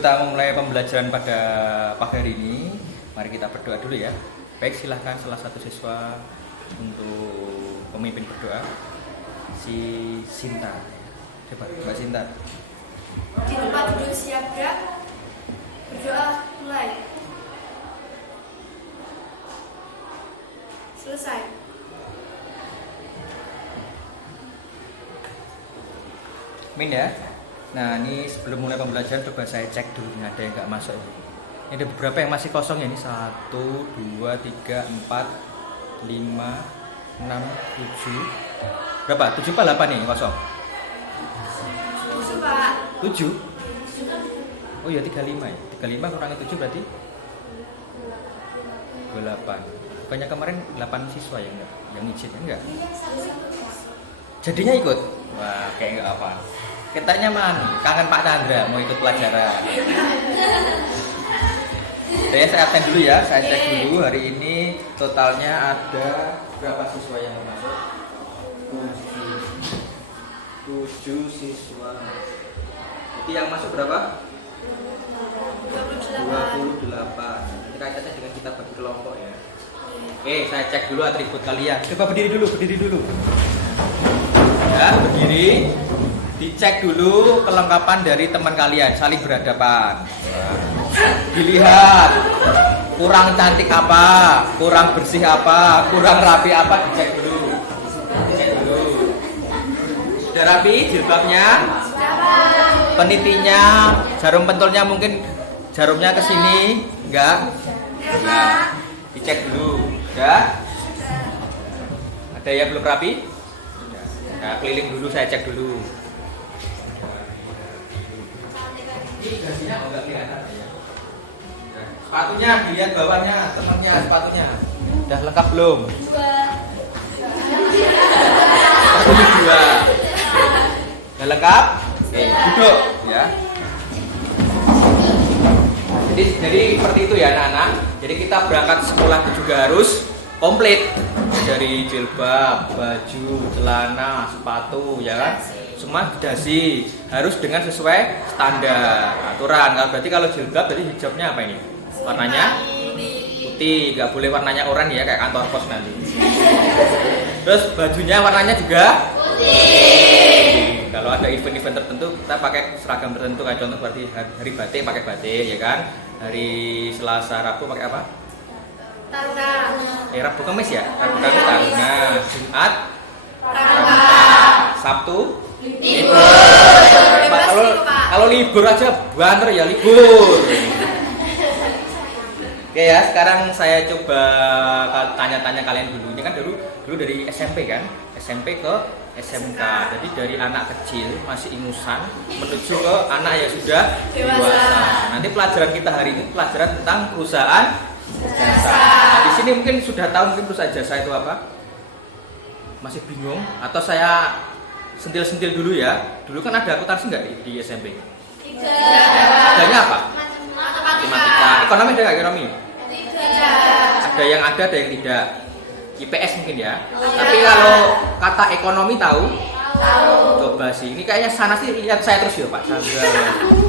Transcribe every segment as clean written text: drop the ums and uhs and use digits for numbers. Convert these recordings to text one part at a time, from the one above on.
kita memulai pembelajaran pada pagi hari ini, mari kita berdoa dulu ya. Baik, silahkan salah satu siswa untuk pemimpin berdoa, si Sinta. Coba Mbak Sinta. Di tempat duduk siap gerak, berdoa mulai. Selesai. Min ya. Nah, ini sebelum mulai pembelajaran coba saya cek dulu nih, ada yang nggak masuk ini. Ini ada beberapa yang masih kosong ya, ini 1, 2, 3, 4, 5, 6, 7. Berapa? 7 apa 8 nih kosong? 7 Pak. 7? Oh iya 35 ya. 35 kurangi 7 berarti 28. Banyak kemarin 8 siswa yang izin enggak? Jadinya ikut? Wah, kayak enggak apa. Ketanya man, kangen Pak Chandra mau ikut pelajaran. Saya absen dulu ya, saya cek dulu hari ini totalnya ada berapa siswa yang masuk? 7 siswa. Jadi yang masuk berapa? 28. Nanti kaitannya dengan kita bagi kelompok ya. Oke, saya cek dulu atribut kalian. Coba berdiri dulu. Ya, berdiri. Dicek dulu kelengkapan dari teman kalian, saling berhadapan. Dilihat kurang cantik apa, kurang bersih apa, kurang rapi apa, dicek dulu. Sudah rapi jilbabnya? Penitinya, jarum pentulnya mungkin jarumnya ke sini, enggak? Nah, dicek dulu, ya. Ada yang belum rapi? Nah, keliling dulu, saya cek dulu. Ini gajinya enggak kelihatan ya. Sepatunya dilihat bawahnya, temannya sepatunya. Udah lengkap belum? 2. Sepatunya 2. Udah lengkap? Oke, duduk ya. Jadi seperti itu ya anak-anak. Jadi kita berangkat sekolah itu juga harus komplit. Dari jilbab, baju, celana, sepatu ya kan. Semua dasi harus dengan sesuai standar aturan. Berarti kalau jilbab berarti hijabnya apa ini? Warnanya putih, nggak boleh warnanya oranye ya kayak kantor pos nanti. Terus bajunya warnanya juga putih. Kalau ada event-event tertentu kita pakai seragam tertentu, kayak contoh berarti hari batik pakai batik ya kan. Hari Selasa Rabu pakai apa? Taruna. Rabu Kamis ya? Rabu Kamis taruna. Jumat Sabtu libur. Kalau libur aja banter ya libur. Oke ya, sekarang saya coba tanya-tanya kalian dulu. Ini kan dulu dari SMP kan, SMP ke SMK. Jadi dari anak kecil masih ingusan menuju ke anak yang sudah dewasa. Nanti pelajaran kita hari ini pelajaran tentang perusahaan jasa. Nah, di sini mungkin sudah tahu mungkin perusahaan jasa itu apa? Masih bingung? Atau saya sentil-sentil dulu ya. Dulu kan ada akuntansi nggak di SMP? Tidak. Adanya apa? Matematika. Ekonomi ada nggak ekonomi? Tidak. Ada yang ada yang tidak. IPS mungkin ya. Tapi kalau kata ekonomi tahu? Tahu. Coba sih. Ini kayaknya sana sih lihat saya terus ya Pak Chandra.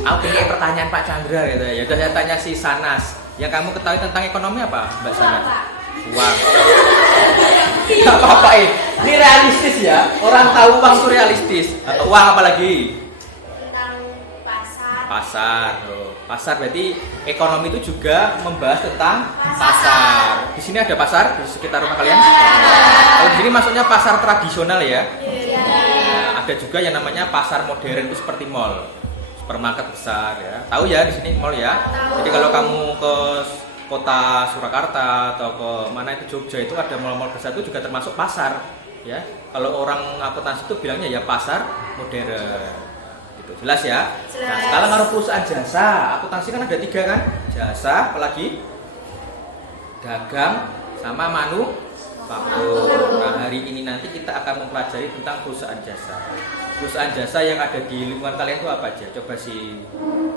Aku punya pertanyaan Pak Chandra gitu ya. Udah saya tanya si Sanas. Yang kamu ketahui tentang ekonomi apa Mbak Sanas? Uang. Gak apa-apa ini realistis ya. Orang tahu uang itu realistis. Uang apa lagi? Tentang pasar. Pasar. Pasar berarti ekonomi itu juga membahas tentang pasar. Di sini ada pasar di sekitar rumah kalian? Kalau di sini maksudnya pasar tradisional ya. Nah, ada juga yang namanya pasar modern itu seperti mall, supermarket besar ya. Tahu ya di sini mall ya. Jadi kalau kamu ke kota Surakarta atau ke mana itu Jogja itu ada mall-mall besar itu juga termasuk pasar ya. Kalau orang akuntansi itu bilangnya ya pasar modern. Gitu. Jelas ya? Nah, sekarang kalau perusahaan jasa, akuntansi kan ada 3 kan? Jasa, apalagi? Dagang sama manufaktur. Nah, hari ini nanti kita akan mempelajari tentang perusahaan jasa. Perusahaan jasa yang ada di lingkungan kalian itu apa aja? Coba si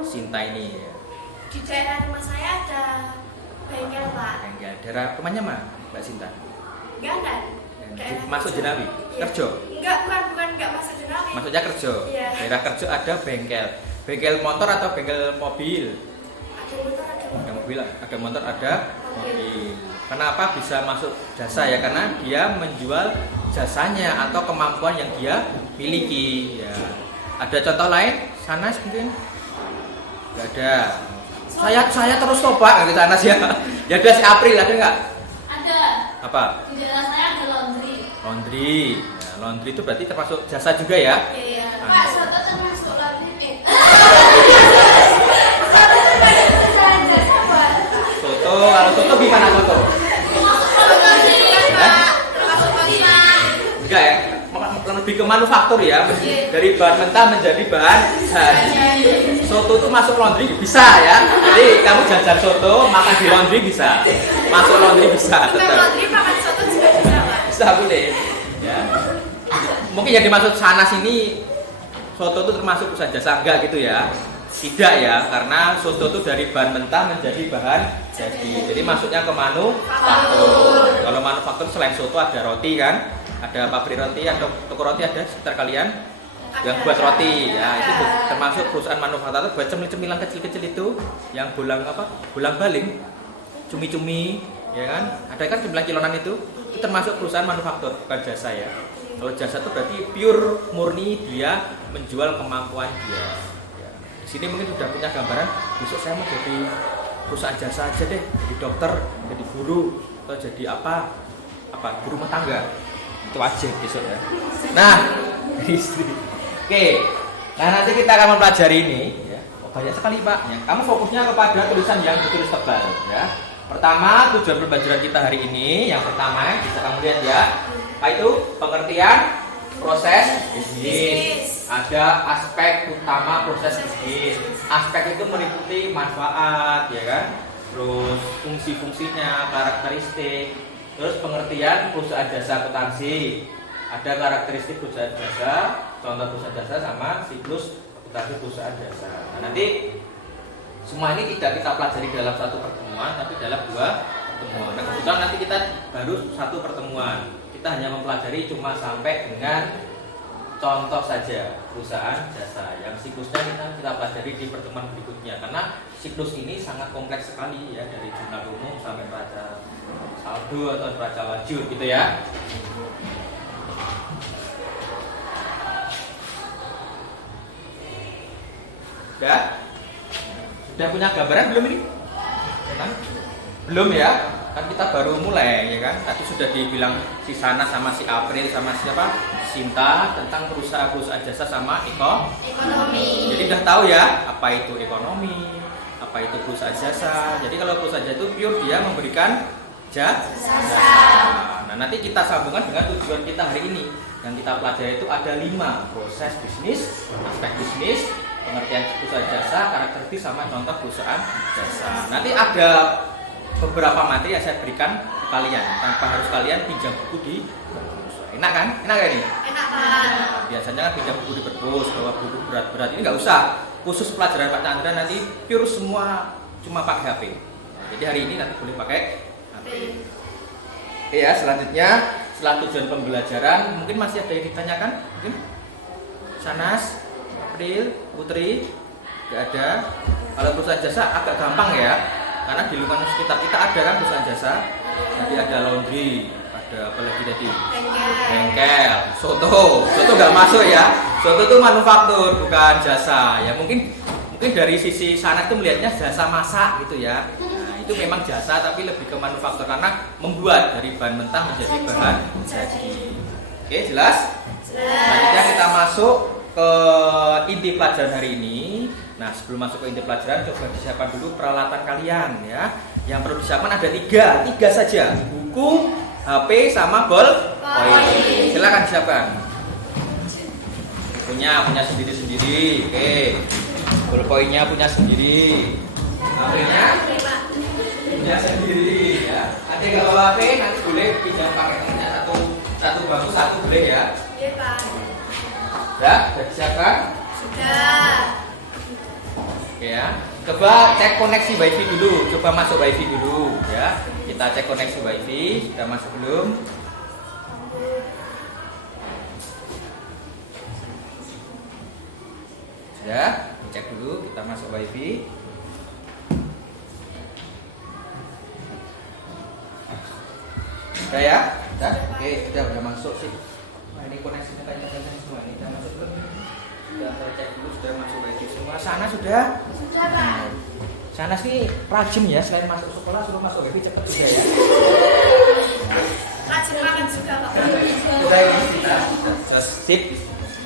Sinta ini ya. Di daerah rumah saya ada bengkel Pak. Bengkel. Daerah rumahnya mana Mbak Sinta? Enggak ada. Masuk Jenawi? Kerjo? Enggak, bukan enggak masuk Jenawi. Maksudnya kerja. Iya. Daerah kerja ada bengkel. Bengkel motor atau bengkel mobil? Ada motor, Ada mobil, ada motor, ada mobil. Kenapa bisa masuk jasa ya? Karena dia menjual jasanya atau kemampuan yang dia miliki. Ya. Ada contoh lain? Sanas mungkin? Gak ada. Saya terus coba ke Sanas ya. Ya ada si April ada nggak? Ada. Apa? Di daerah saya ada laundry. Laundry. Nah, laundry itu berarti termasuk jasa juga ya? Iya. Pak, soto termasuk laundry. Soto, kalau soto gimana soto? Hah? Enggak ya? Lebih ke manufaktur ya, dari bahan mentah menjadi bahan jadi. Soto itu masuk laundry bisa ya. Jadi kamu jajan soto, makan di laundry bisa. Masuk laundry bisa. Kita Tetap. laundry makan soto juga bisa, Pak. Bisa boleh. Ya. Mungkin yang dimaksud Sanas ini soto itu termasuk usaha jasa enggak gitu ya? Tidak ya, karena soto itu dari bahan mentah menjadi bahan jadi. Jadi masuknya ke manufaktur. Kalau manufaktur selain soto ada roti kan? Ada pabrik roti atau toko roti ada sekitar kalian yang buat roti ya, itu termasuk perusahaan manufaktur buat cemil-cemilan kecil-kecil itu yang bolang apa? Bolang baling, cumi-cumi ya kan? Ada kan jumlah kilonan itu termasuk perusahaan manufaktur bukan jasa ya. Kalau jasa itu berarti pure murni dia menjual kemampuan dia. Ya. Di sini mungkin sudah punya gambaran besok saya mau jadi perusahaan jasa aja deh, jadi dokter, jadi guru atau jadi apa guru rumah tangga. Itu aja besok ya. Nah, istri. Oke. Nah, nanti kita akan mempelajari ini ya. Oh, banyak sekali, Pak. Ya. Kamu fokusnya kepada tulisan yang ditulis tebal ya. Pertama, tujuan pembelajaran kita hari ini yang pertama bisa kamu lihat ya. Apa itu? Pengertian proses bisnis. Ada aspek utama proses bisnis. Aspek itu meliputi manfaat ya kan. Terus fungsi-fungsinya, karakteristik. Terus pengertian perusahaan jasa akuntansi, ada karakteristik perusahaan jasa, contoh perusahaan jasa sama siklus akuntansi perusahaan jasa. Nah, nanti semua ini tidak kita pelajari dalam satu pertemuan, tapi dalam 2 pertemuan. Nah, kebetulan nanti kita baru 1 pertemuan. Kita hanya mempelajari cuma sampai dengan contoh saja perusahaan jasa. Yang siklusnya kita pelajari di pertemuan berikutnya. Karena siklus ini sangat kompleks sekali ya, dari jurnal umum sampai pada saldo atau neraca lajur gitu ya. Sudah punya gambaran belum ini? Belum ya? Kan kita baru mulai ya kan. Tadi sudah dibilang si Sana sama si April sama siapa? Sinta tentang perusahaan jasa sama ekonomi. Jadi udah tahu ya apa itu ekonomi, apa itu perusahaan jasa. Jadi kalau perusahaan jasa itu pure dia memberikan jasa. Nah, nanti kita sambungkan dengan tujuan kita hari ini. Yang kita pelajari itu ada 5 proses bisnis, aspek bisnis, pengertian perusahaan jasa, karakteristik sama contoh perusahaan jasa. Nanti ada beberapa materi yang saya berikan ke kalian tanpa harus kalian pinjam buku di perpus. Enak kan? Enak kan ini? Enak, Pak. Biasanya kan pinjam buku di perpus, bawa buku berat-berat ini nggak usah. Khusus pelajaran Pak Chandra nanti pure semua cuma pakai HP. Nah, jadi hari ini nanti boleh pakai HP. Oke ya, selanjutnya setelah tujuan pembelajaran mungkin masih ada yang ditanyakan? Mungkin? Sanas, April, Putri, nggak ada. Kalau perusahaan jasa agak gampang ya, karena di lingkungan sekitar kita ada kan perusahaan jasa. Nanti ada laundry, ada apa lagi tadi? Bengkel, soto nggak masuk ya. Soto itu manufaktur bukan jasa ya. Mungkin dari sisi sana itu melihatnya jasa masak gitu ya. Nah, itu memang jasa tapi lebih ke manufaktur karena membuat dari bahan mentah menjadi bahan jadi. Oke, jelas? Selanjutnya kita masuk ke inti pelajaran hari ini. Nah, sebelum masuk ke inti pelajaran coba disiapkan dulu peralatan kalian ya. Yang perlu disiapkan ada 3 saja. Buku, HP sama bolpoin. Silakan disiapkan. Punya sendiri-sendiri. Oke. Bolpoinnya punya sendiri. HP-nya punya sendiri ya. Ada yang nggak bawa HP nanti boleh pinjam pakai temannya satu bangku satu boleh ya. Iya, Pak. Sudah disiapkan? Sudah. Oke ya. Coba cek koneksi WiFi dulu. Coba masuk WiFi dulu ya. Kita cek koneksi WiFi. Sudah masuk belum? Sudah? Cek dulu. masuk wifi. Udah ya? Udah? Oke, udah masuk sih. Nah, ini koneksinya kayaknya semua ini udah masuk belum? Sudah saya cek dulu sudah masuk wifi semua. Sana sudah? Sudah, Pak. Sana sih rajin ya, selain masuk sekolah suruh masuk wifi cepet juga ya. Rajin makan juga, Pak. Sudah ya, kita. Sip.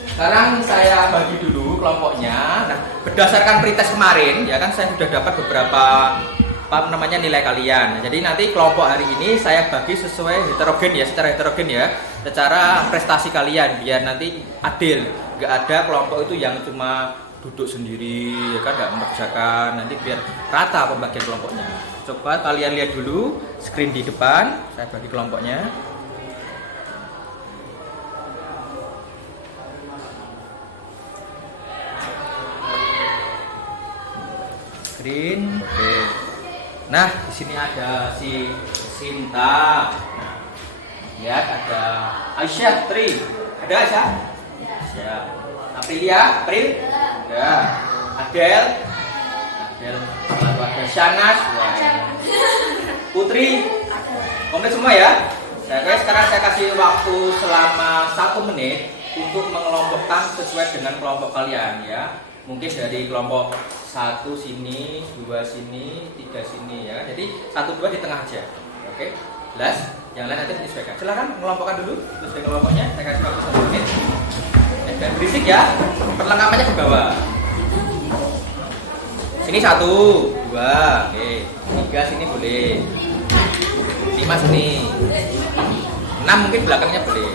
Sekarang saya bagi dulu kelompoknya. Nah, berdasarkan pretest kemarin ya kan saya sudah dapat beberapa nilai kalian. Jadi nanti kelompok hari ini saya bagi sesuai heterogen ya, secara heterogen ya, secara prestasi kalian biar nanti adil. Nggak ada kelompok itu yang cuma duduk sendiri ya kan, nggak mengerjakan. Nanti biar rata pembagian kelompoknya. Coba kalian lihat dulu screen di depan, saya bagi kelompoknya. Screen, oke. Nah, di sini ada si Sinta. Nah, lihat ada Aisyah, Tri. Ada Aisyah? Siap. Aprilia, April? Ya. Adel? Lalu ada Shanas. Wah. Putri? Komplit semua ya? Sekarang saya kasih waktu selama 1 menit untuk mengelompokkan sesuai dengan kelompok kalian ya. Mungkin dari kelompok 1 sini, 2 sini, 3 sini ya. Jadi 1, 2 di tengah aja. Oke. Jelas? Yang lain nanti disesuaikan. Silakan mengelompokkan dulu terus dari kelompoknya. Saya kasih waktu 1 menit. Dan berisik ya. Perlengkapannya di bawah. Sini 1, 2, oke. 3 sini boleh. 5 sini. 6 mungkin belakangnya boleh.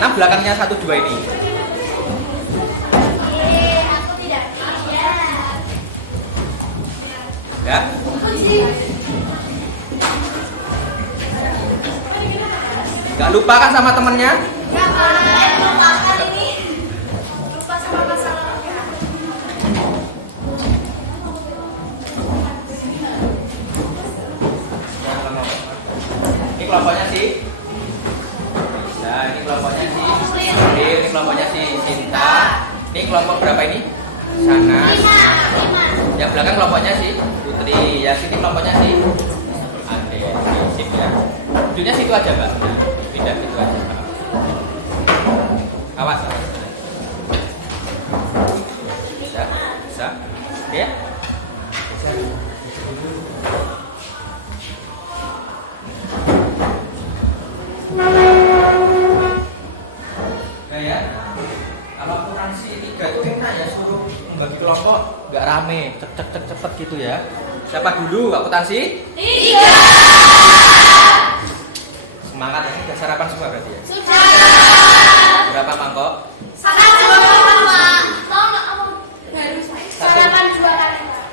6 belakangnya 1, 2 ini. Ya. Gak lupa kan sama temennya? Enggak, Pak. Lupa kan ini. Lupa sama masalahnya. Ini kelompoknya sih. Nah, ini kelompoknya sih. Ini kelompoknya si Cinta. Ini kelompok berapa ini? Sanas. Yang belakang kelompoknya sih Putri. Ya sini kelompoknya sih Ade. Sip ya. Duduknya situ aja Mbak. Pindah situ aja. Awas. Bisa, bisa. Oke ya. Ya. Kalau kurangsi 3 itu enak ya, suruh membagi kelompok nggak rame, cepet gitu ya. Siapa dulu akuntansi? 3. Semangat ya, udah sarapan semua berarti ya. Sudah. Berapa mangkok? Sarapan 2 Pak. Tahu nggak apa? Baru saya. Sarapan 2 kali, Pak.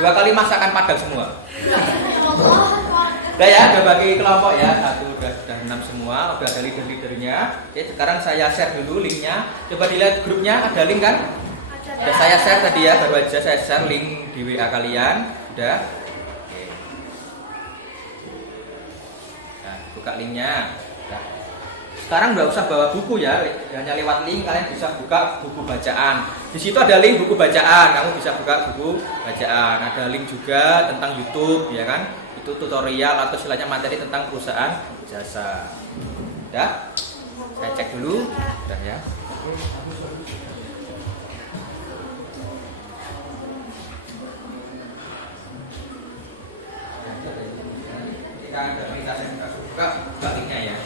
Dua kali masakan Padang semua. Udah ya, udah bagi kelompok ya. 1 udah 6 semua, udah ada leader-leadernya. Oke, sekarang saya share dulu linknya. Coba dilihat grupnya, ada link kan? Udah saya share tadi ya, baru aja saya share link di WA kalian. Udah. Oke. Nah, buka linknya. Nah, sekarang nggak usah bawa buku ya, hanya lewat link kalian bisa buka buku bacaan. Di situ ada link buku bacaan, kamu bisa buka buku bacaan. Ada link juga tentang YouTube, ya kan? Itu tutorial atau istilahnya materi tentang perusahaan jasa. Udah? Saya cek dulu. Udah ya. Kita ada minta saya buka linknya ya.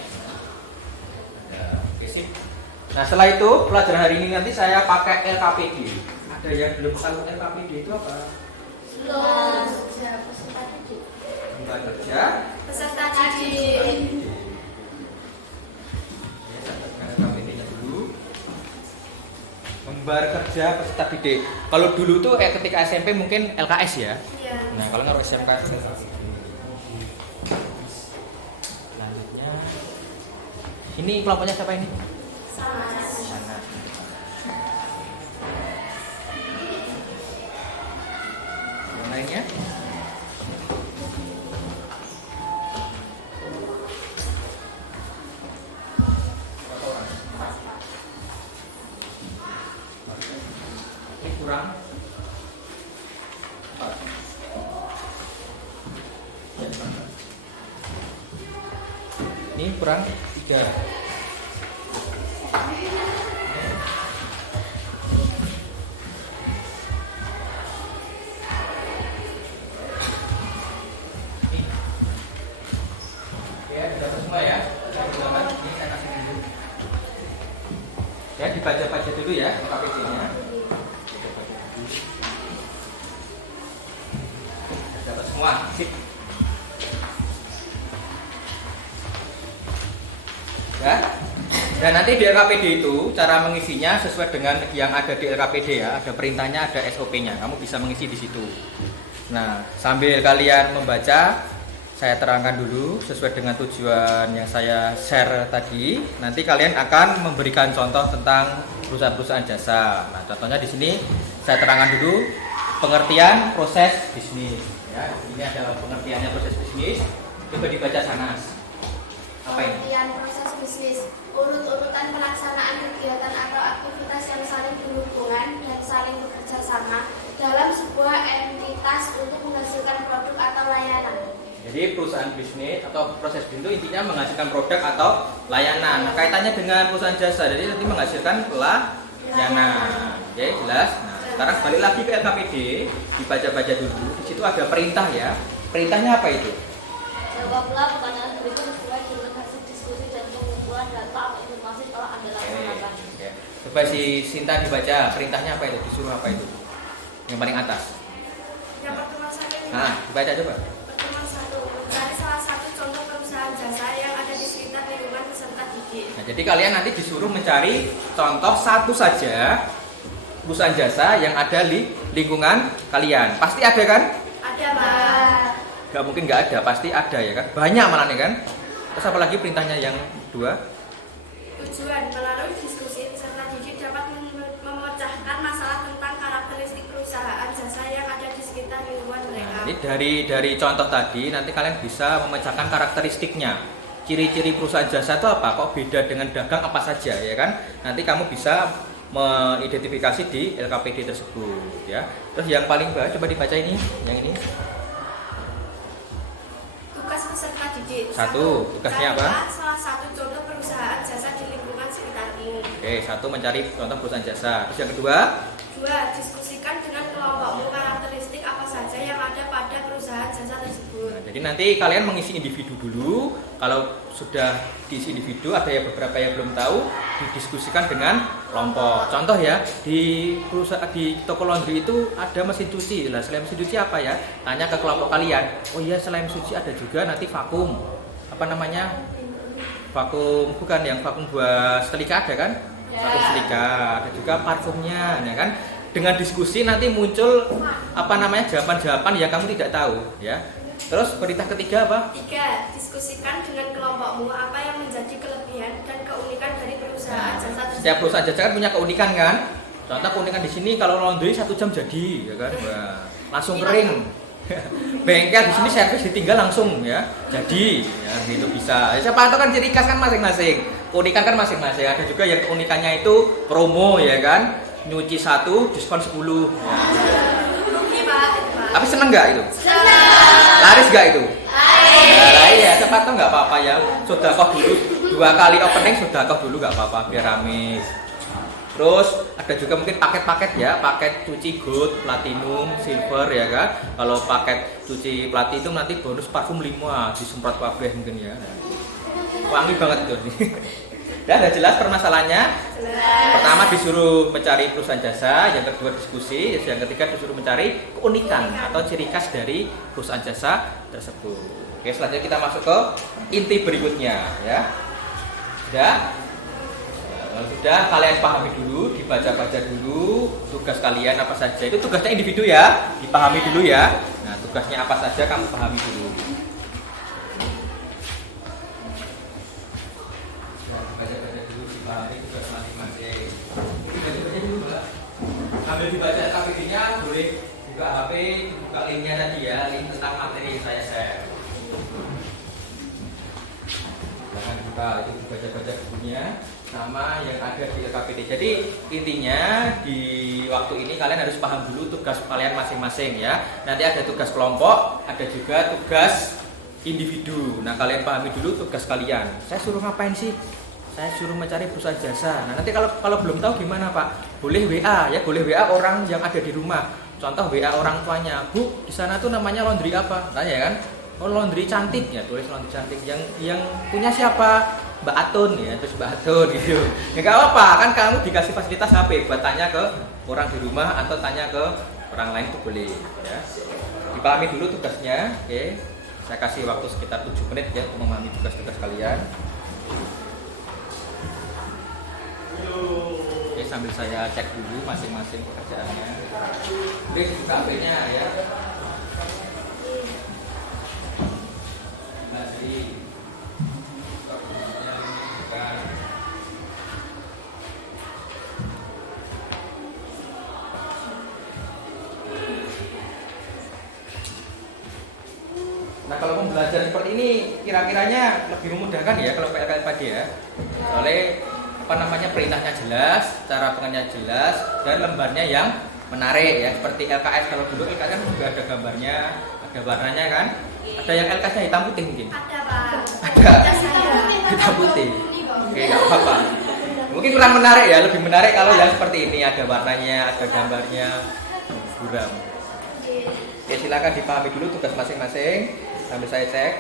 Oke, sip. Nah setelah itu pelajaran hari ini nanti saya pakai LKPD. Ada yang belum tahu LKPD itu apa? Lembar kerja Peserta didik. Ya, saya pakai LKPD-nya dulu. Lembar kerja peserta didik. Kalau dulu tuh ketika SMP mungkin LKS ya. Iya. Nah kalau nggak SMK LKPD. Selanjutnya ini kelompoknya siapa ini? Sama. Sana. Yang lainnya? Berapa orang? Ini kurang 3. Dapat semua ya. Ini saya kasih dulu. Ya, dibaca-baca dulu ya KPD-nya. Dapat semua. Sip. Ya. Dan nanti di LKPD itu cara mengisinya sesuai dengan yang ada di LKPD ya. Ada perintahnya, ada SOP-nya. Kamu bisa mengisi di situ. Nah, sambil kalian membaca, saya terangkan dulu sesuai dengan tujuan yang saya share tadi. Nanti kalian akan memberikan contoh tentang perusahaan-perusahaan jasa. Nah, contohnya di sini saya terangkan dulu pengertian proses bisnis. Ya, ini ada pengertiannya proses bisnis. Coba dibaca sana. Apa ini? Pengertian proses bisnis, urut-urutan pelaksanaan kegiatan atau aktivitas yang saling berhubungan dan saling bekerja sama dalam sebuah entitas untuk menghasilkan produk atau layanan. Jadi perusahaan bisnis atau proses bisnis itu intinya menghasilkan produk atau layanan. Nah, kaitannya dengan perusahaan jasa, jadi nanti menghasilkan layanan. Oke, jelas. Nah, sekarang balik lagi ke LKPD, dibaca-baca dulu. Di situ ada perintah ya. Perintahnya apa itu? Jawablah pertanyaan berikut sesuai dengan hasil diskusi dan pengumpulan data atau informasi telah Anda laksanakan. Oke. Coba si Sinta dibaca, perintahnya apa itu? Disuruh apa itu? Yang paling atas. Yang pertama saja ini. Nah, dibaca coba. Pertemuan 1, mencari salah satu contoh perusahaan jasa yang ada di sekitar lingkungan peserta didik. Nah, jadi kalian nanti disuruh mencari contoh satu saja perusahaan jasa yang ada di lingkungan kalian. Pasti ada kan? Ada, Pak. Gak mungkin nggak ada, pasti ada ya kan? Banyak malah nih kan? Terus apa lagi perintahnya yang 2? Tujuan melalui diskusi peserta didik dapat memecahkan masalah tentang karakteristik perusahaan jasa yang ada di sekitar lingkungan mereka. Nah, ini dari contoh tadi nanti kalian bisa memecahkan karakteristiknya. Ciri-ciri perusahaan jasa itu apa? Kok beda dengan dagang apa saja ya kan? Nanti kamu bisa mengidentifikasi di LKPD tersebut ya. Terus yang paling bawah coba dibaca ini, yang ini. Tugas peserta didik. 1, tugasnya apa? Carilah salah satu contoh perusahaan jasa di lingkungan sekitarmu. Oke, 1 mencari contoh perusahaan jasa. Terus yang kedua? 2, diskusikan dengan kelompokmu karakteristik apa saja yang ada pada perusahaan jasa tersebut. Nah, jadi nanti kalian mengisi individu dulu. Kalau sudah diisi individu, ada yang beberapa yang belum tahu, didiskusikan dengan kelompok. Contoh ya, di perusahaan di toko laundry itu ada mesin cuci. Lah, selain mesin cuci apa ya? Tanya ke kelompok kalian. Oh iya, selain mesin cuci ada juga nanti vakum. Apa namanya? Vakum, bukan yang vakum buat setrika ada kan? Vakum setrika. Ada juga parfumnya, ya kan? Dengan diskusi nanti muncul apa namanya jawaban-jawaban yang kamu tidak tahu, ya. Terus perintah ketiga apa? 3, diskusikan dengan kelompokmu apa yang menjadi kelebihan dan keunikan dari perusahaan jasa tersebut. Setiap perusahaan jasa kan punya keunikan kan? Contoh keunikan di sini kalau laundry 1 jam jadi, ya kan? Wah, langsung kering. Bengkel di sini servis ditinggal langsung ya. Jadi, ya gitu bisa. Ya, siapa tahu kan ciri khas kan masing-masing. Keunikan kan masing-masing. Ada juga yang keunikannya itu promo ya kan? Nyuci 1 diskon 10. Ya. Rugi, Pak. Tapi seneng nggak itu? Senang. Laris nggak itu? Nah, iya, cepat tuh nggak apa-apa ya. Sodakoh dulu 2 kali opening, sodakoh dulu nggak apa-apa biar rame. Terus ada juga mungkin paket-paket ya, paket cuci gold, platinum, silver ya kan. Kalau paket cuci platinum nanti bonus parfum 5 disemprot kabeh mungkin ya. Wangi banget itu. Dan udah jelas permasalahannya? Jelas. Pertama disuruh mencari perusahaan jasa, yang kedua diskusi, yang ketiga disuruh mencari keunikan atau ciri khas dari perusahaan jasa tersebut. Oke, selanjutnya kita masuk ke inti berikutnya ya. Sudah? Kalau sudah, kalian pahami dulu, dibaca-baca dulu tugas kalian apa saja. Itu tugasnya individu ya, dipahami dulu ya. Nah, tugasnya apa saja kamu pahami dulu. Baca-baca dulu, dipahami tugas masing-masing. Baca-baca dulu, Mbak. Sambil dibaca KPD-nya, boleh buka HP, buka linknya tadi ya, link tentang materi yang saya share. Jangan buka, itu baca-baca bukunya sama yang ada di LKPD. Jadi intinya di waktu ini kalian harus paham dulu tugas kalian masing-masing ya. Nanti ada tugas kelompok, ada juga tugas individu. Nah, kalian pahami dulu tugas kalian. Saya suruh ngapain sih? Saya suruh mencari perusahaan jasa. Nah, nanti kalau belum tahu gimana, Pak? Boleh WA ya, boleh WA orang yang ada di rumah. Contoh WA orang tuanya, Bu, di sana tuh namanya laundry apa? Tanya kan? Oh, laundry cantik ya, tulis laundry cantik. Yang punya siapa? Mbak Atun ya, terus Mbak Atun gitu. Ya nggak apa-apa, kan kamu dikasih fasilitas HP buat tanya ke orang di rumah atau tanya ke orang lain itu boleh ya. Dipahami dulu tugasnya, oke. Saya kasih waktu sekitar 7 menit ya untuk memahami tugas-tugas kalian. Oke, sambil saya cek dulu masing-masing pekerjaannya. Please buka HP-nya ya. Nah, kalau mau belajar seperti ini kira-kiranya lebih memudahkan ya kalau PLKS pagi ya. Oleh perintahnya jelas, cara pengerjaannya jelas, dan lembarnya yang menarik ya. Seperti LKS, kalau dulu LKS kan juga ada gambarnya, ada warnanya kan. Ada yang LKS-nya hitam putih mungkin? Ada, Pak. Ada. Hitam putih. Oke, nggak apa-apa. Mungkin kurang menarik ya, lebih menarik kalau yang seperti ini, ada warnanya, ada gambarnya, buram. Oke, silakan dipahami dulu tugas masing-masing sambil saya cek.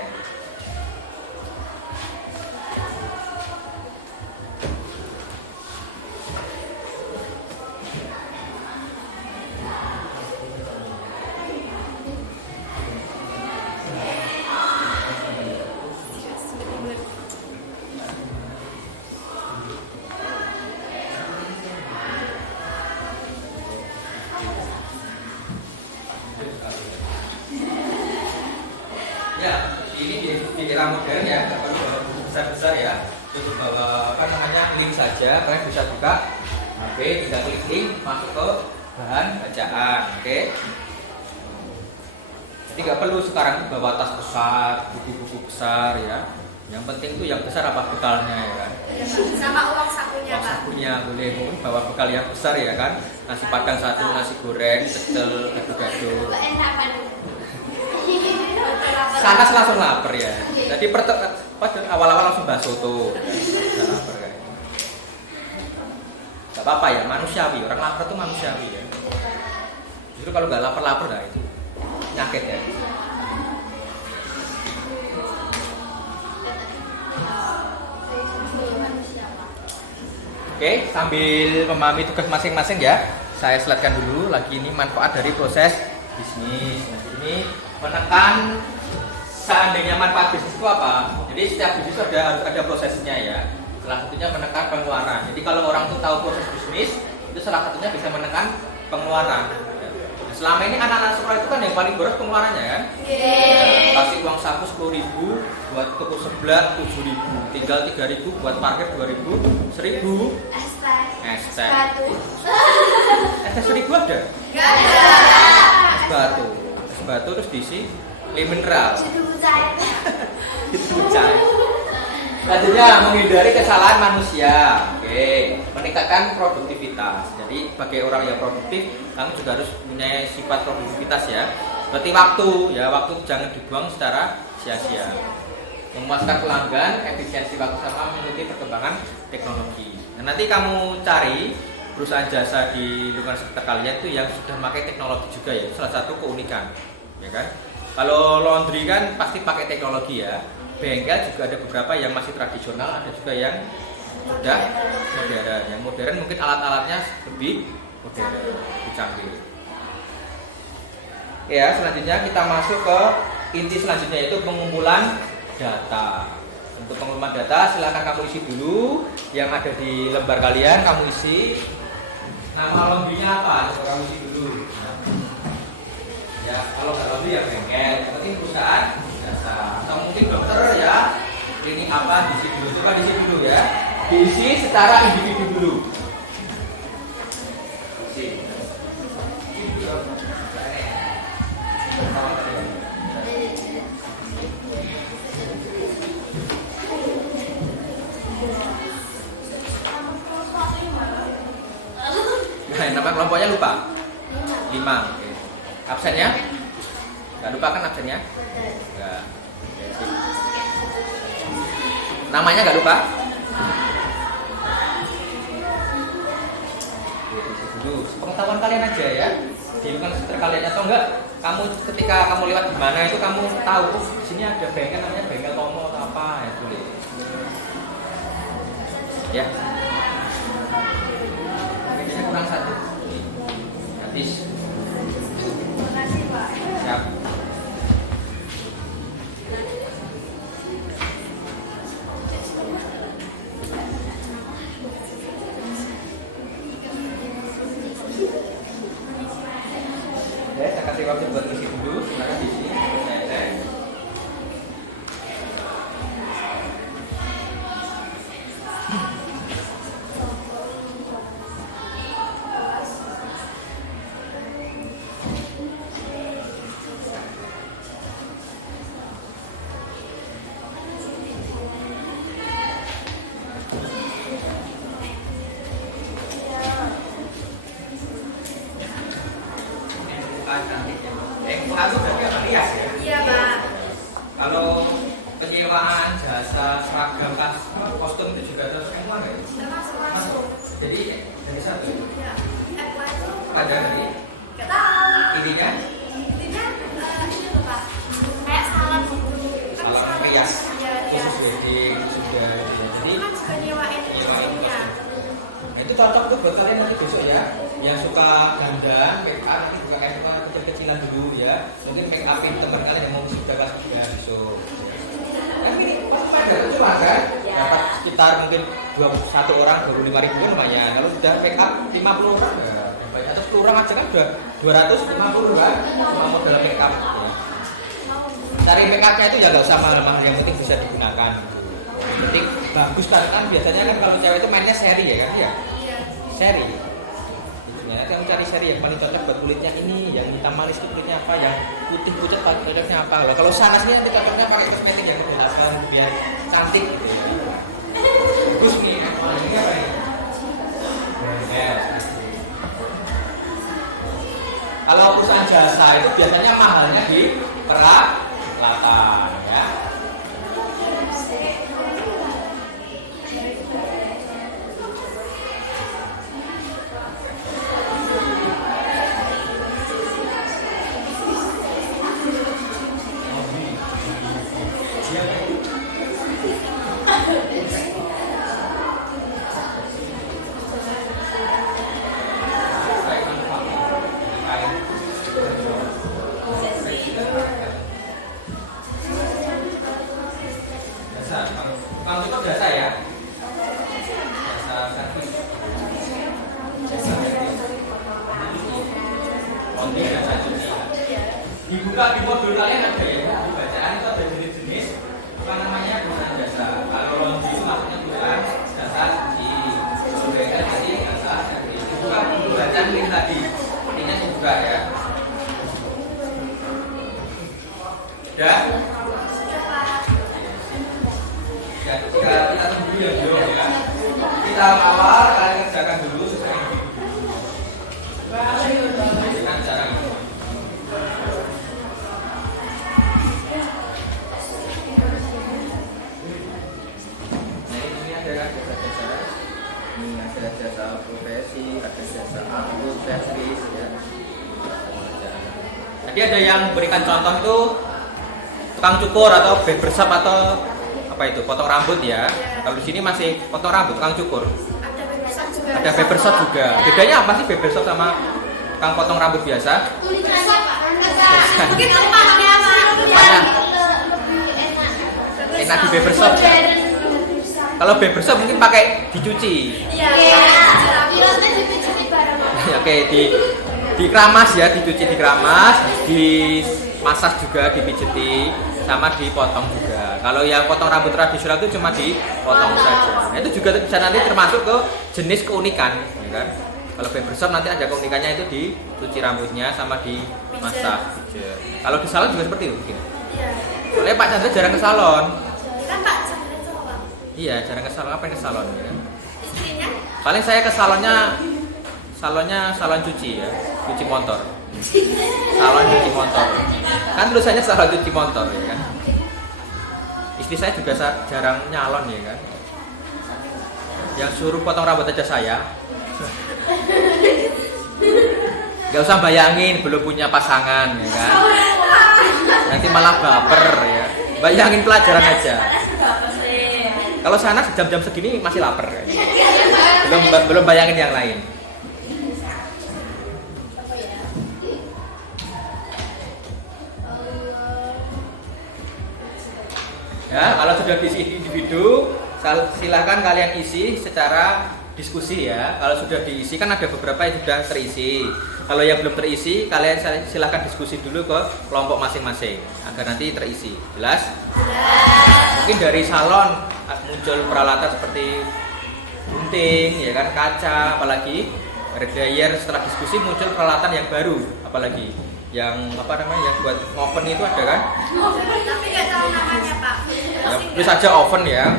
Ya, ini di era modern ya, nggak perlu bawa buku besar-besar ya. Cukup bawa link saja, kalian bisa buka HP, tinggal klik link, masuk ke bahan bacaan, oke? Jadi nggak perlu sekarang bawa tas besar, buku-buku besar ya. Yang penting itu yang besar apa bekalnya ya kan? Sama uang sakunya, Uang Pak. sakunya boleh, mungkin bawa bekal yang besar ya kan? Nasi padang satu, nasi goreng, pecel, gado-gado. Enak, Pak. Sana langsung lapar ya. Jadi awal-awal langsung bakso tuh. Udah lapar kayaknya. Gak apa-apa ya, manusiawi. Orang lapar tuh manusiawi ya. Justru kalau nggak lapar-lapar nah itu penyakit ya. Oke, sambil memahami tugas masing-masing ya. Saya slide-kan dulu lagi ini manfaat dari proses bisnis. Nah, ini menekan seandainya manfaat bisnis itu apa? Jadi setiap bisnis itu harus ada prosesnya ya. Salah satunya menekan pengeluaran. Jadi kalau orang tuh tahu proses bisnis, itu salah satunya bisa menekan pengeluaran. Nah, selama ini anak-anak sekolah itu kan yang paling boros pengeluarannya kan? Nah, kasih uang saku 10.000, buat toko sebelah 7.000, tinggal 3.000 buat parkir 2.000, 1.000 es teh. Es teh 1.000 ada? Enggak ada. Es batu terus diisi mineral. Itu cair. Selanjutnya menghindari kesalahan manusia. Oke, meningkatkan produktivitas. Jadi bagi orang yang produktif, kamu juga harus punya sifat produktivitas ya. Berarti waktu ya, waktu jangan dibuang secara sia-sia. Memuaskan pelanggan, efisiensi waktu sama mengikuti perkembangan teknologi. Nah, nanti kamu cari perusahaan jasa di lingkungan sekitar kalian itu yang sudah memakai teknologi juga ya. Salah satu keunikan, ya kan? Kalau laundry kan pasti pakai teknologi ya. Bengkel juga ada beberapa yang masih tradisional, ada juga yang sudah modern. Yang modern mungkin alat-alatnya lebih modern, lebih canggih. Ya, selanjutnya kita masuk ke inti selanjutnya yaitu pengumpulan data. Untuk pengumpulan data silakan kamu isi dulu yang ada di lembar kalian, kamu isi. Nama laundry-nya apa? Coba kamu isi dulu. Ya, kalau nggak laundry ya bengkel, yang penting perusahaan jasa. Atau mungkin dokter ya. Ini apa? Diisi dulu. Coba diisi dulu ya. Diisi secara individu dulu. Isi. Nah, nama kelompoknya lupa? 5. Oke. Absennya? Nggak lupa kan absennya? Enggak. Oke, Namanya nggak lupa? Dulu pengetahuan kalian aja ya, di lingkungan sekitar kalian atau enggak kamu ketika kamu lewat di mana itu kamu tahu tuh di sini ada bengkel namanya bengkel Tomo atau apa ya boleh. Ya. Ini kurang satu. Habis. Terima kasih Pak. Siap. Ya, saya kasih waktu buat ngisi dulu. Silakan di sini. Aku berarti apa rias ya? Iya Pak. Kalau penyewaan jasa seragam kostum itu juga terus semua nggak? Masuk. Jadi dari satu Ya. Apa itu? ada dari Nggak tahu. ininya Intinya ini loh Pak. Kayak salon gitu. Kan kalau salon. rias Iya, iya. khusus wedding sudah jadi Kan juga nyewain kostumnya. itu cocok tuh buat kalian nanti besok ya yang suka dandan make up nanti juga kayak suka kecil-kecilan dulu ya mungkin make upin teman kalian yang mau sudah kelas 3 besok kan ini pasti pada lucu lah kan dapat sekitar mungkin 21 orang 25.000 lumayan kalau sudah make up 50 orang ya banyak atau 10 orang aja kan udah 250 kan cuma modal make up ya. Cari make upnya itu ya nggak usah mahal-mahal yang penting bisa digunakan yang penting bagus kan biasanya kan kalau cewek itu mainnya seri ya kan ya seri ya, kamu cari seri yang paling cocok buat kulitnya ini yang hitam manis itu kulitnya apa yang putih pucat cocoknya apa loh kalau sana sih nanti cocoknya pakai kosmetik yang menjelaskan biar cantik terus nih ini apa ya kalau perusahaan jasa itu biasanya mahalnya di peralatan ya. Bang itu jasa ya? Jasa servis. Jasa servis. Onti jasa cuci. Dibuka di modul kalian ada ya? Di bacaan itu ada jenis-jenis apa namanya perusahaan jasa. Kalau laundry itu maksudnya bukan jasa cuci. Sebenarnya tadi jasa servis. Dibuka dulu bacaan ini tadi. Intinya dibuka ya. Ya. Ya, kita tunggu ya belum ya. Kita awal kalian kerjakan dulu sesuai dengan cara ini. Nah ini ada jasa-jasa. Ini ada jasa profesi, ada jasa angkut, servis ya. Tadi ada yang berikan contoh itu tukang cukur atau barbershop atau apa itu potong rambut ya. Kalau di sini masih potong rambut, tukang cukur. Ada barbershop juga. Ada barbershop juga. Bedanya apa sih barbershop sama tukang potong rambut biasa? Tulisannya Pak. Mungkin tempatnya apa? Tempatnya Lebih enak. enak di barbershop ya. Kalau barbershop mungkin pakai dicuci. Iya. Pilotnya dicuci bareng. Oke, di keramas ya, dicuci di keramas, dimasas juga, dipijeti, sama dipotong juga. Kalau yang potong rambut tradisional itu cuma dipotong saja. Nah, itu juga bisa nanti termasuk ke jenis keunikan, ya kan? Kalau barbershop nanti ada keunikannya itu dicuci rambutnya sama dimasak. Kalau di salon juga seperti itu mungkin. Iya. Soalnya Pak Chandra jarang ke salon. Kan Pak Chandra itu apa? Iya, jarang ke salon. Apa yang ke salon? Ya kan? Istrinya? Paling saya ke salonnya salon cuci ya, cuci motor. Salon cuci motor. Kan tulisannya salon cuci motor ya kan. Istri saya juga jarang nyalon ya kan. Yang suruh potong rambut aja saya. Gak usah bayangin belum punya pasangan ya kan. Nanti malah baper ya. Bayangin pelajaran aja. Kalau sana jam-jam segini masih lapar kan. Belum bayangin yang lain. Ya, kalau sudah diisi individu, silahkan kalian isi secara diskusi ya. Kalau sudah diisi kan ada beberapa yang sudah terisi. Kalau yang belum terisi, kalian silahkan diskusi dulu ke kelompok masing-masing agar nanti terisi. Jelas? Mungkin dari salon muncul peralatan seperti gunting, ya kan, kaca, apalagi hair dryer. Setelah diskusi muncul peralatan yang baru, apalagi yang apa namanya, yang buat oven itu ada kan? Tapi nggak tahu namanya Pak. Ya, tulis saja oven ya,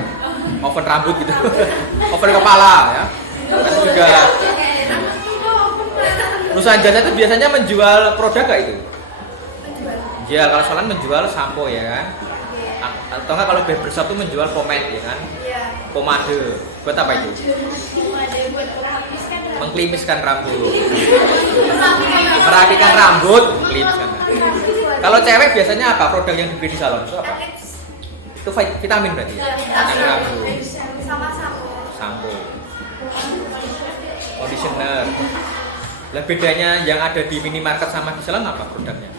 oven rambut gitu, oven kepala ya. Kan juga. Perusahaan jasa itu biasanya menjual produk gak itu? Ya, kalau salon menjual sampo ya kan? Atau enggak kalau barbershop itu menjual pomade ya kan? Pomade. Buat apa itu? Mengklimiskan rambut. Merapikan rambut, mengklimiskan rambut. Kalau cewek biasanya apa produk yang dibeli di salon? Itu apa? Itu vitamin berarti ya? Vitamin rambut. Sama Sampo. Conditioner. Lah bedanya yang ada di minimarket sama di salon apa produknya?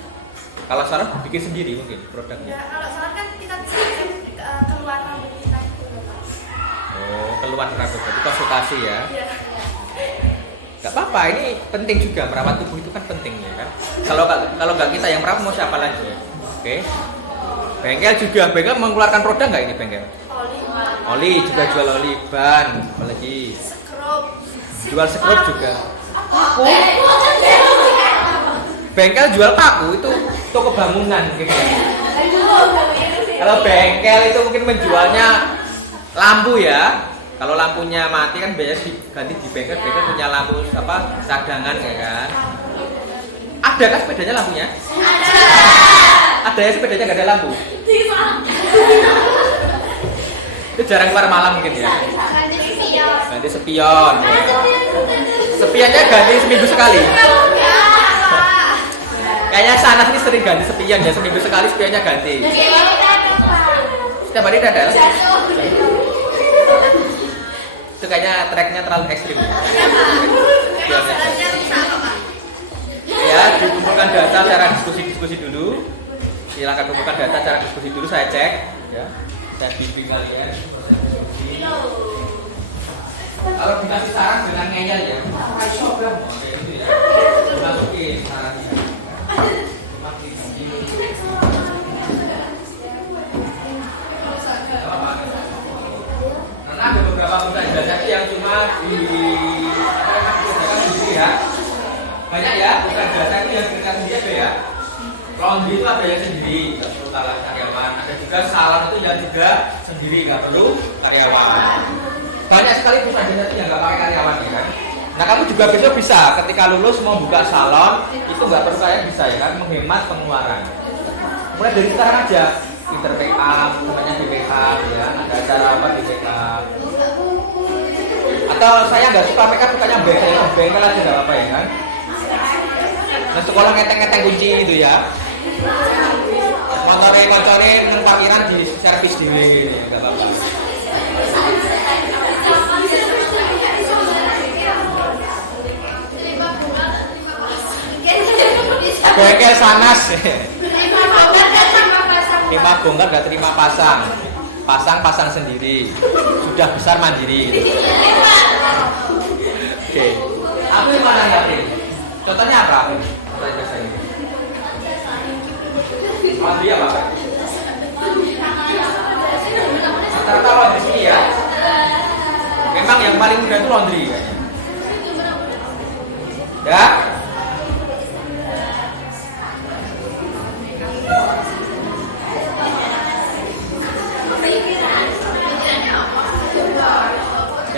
Kalau salon bikin sendiri mungkin produknya. Ya, kalau salon kan kita bisa cek keluar rambut kita dulu Pak. Oh, keluar rambut berarti konsultasi ya. Iya. Gak apa-apa, ini penting juga, merawat tubuh itu kan penting ya kan. Kalau nggak kita yang merawat mau siapa lagi? Oke. Bengkel juga, bengkel mengeluarkan produk nggak ini bengkel? Oli juga jual oli, ban, apalagi Skrup. jual skrup juga. Bengkel jual paku itu toko bangunan gitu ya. Kalau bengkel itu mungkin menjualnya lampu ya. Kalau lampunya mati kan biasanya diganti di bengkel punya lampu apa cadangan ya kan. Ada kan sepedanya lampunya? Ada ya sepedanya nggak ada lampu. Itu jarang keluar malam mungkin ya. Ganti spion. Ya. Spionnya ganti seminggu sekali. Kayaknya sana sini sering ganti spion ya, seminggu sekali spionnya ganti. Setiap hari ada. Itu kayaknya tracknya terlalu ekstrim. Ya, dikumpulkan data secara diskusi dulu. Silakan kumpulkan data secara diskusi dulu, saya cek. Ya, saya bimbing kalian. Kalau dikasih saran dengan ngeyel ya, shop ya, itu ya. Masukin sarannya. Karena ada beberapa perusahaan jasa yang cuma di ya. Banyak ya, perusahaan jasa itu yang mereka sendiri ya. Laundry itu ada yang sendiri, nggak perlu karyawan. Ada juga salon itu yang juga sendiri, nggak perlu karyawan. Banyak sekali perusahaan jasa yang nggak pakai karyawan ya kan. Nah kamu juga besok bisa ketika lulus mau buka salon itu nggak perlu kayak bisa ya kan, menghemat pengeluaran. Mulai dari sekarang aja, inter make-up, namanya di make-up ya, ada acara apa di make-up. Atau saya nggak suka make-up, sukanya bengkel aja nggak apa-apa ya kan. Nah sekolah ngeteng-ngeteng kunci itu ya. Montore nang parkiran di servis dhewe nggak apa-apa. Bengkel sanas. Terima bongkar gak terima pasang. Pasang sendiri. Sudah besar mandiri. Oke. Aku yang mana ya, Prin? Contohnya apa? Contohnya biasa ini. Laundry apa? Rata-rata laundry sini ya. Memang yang paling mudah itu laundry kayaknya. Ya.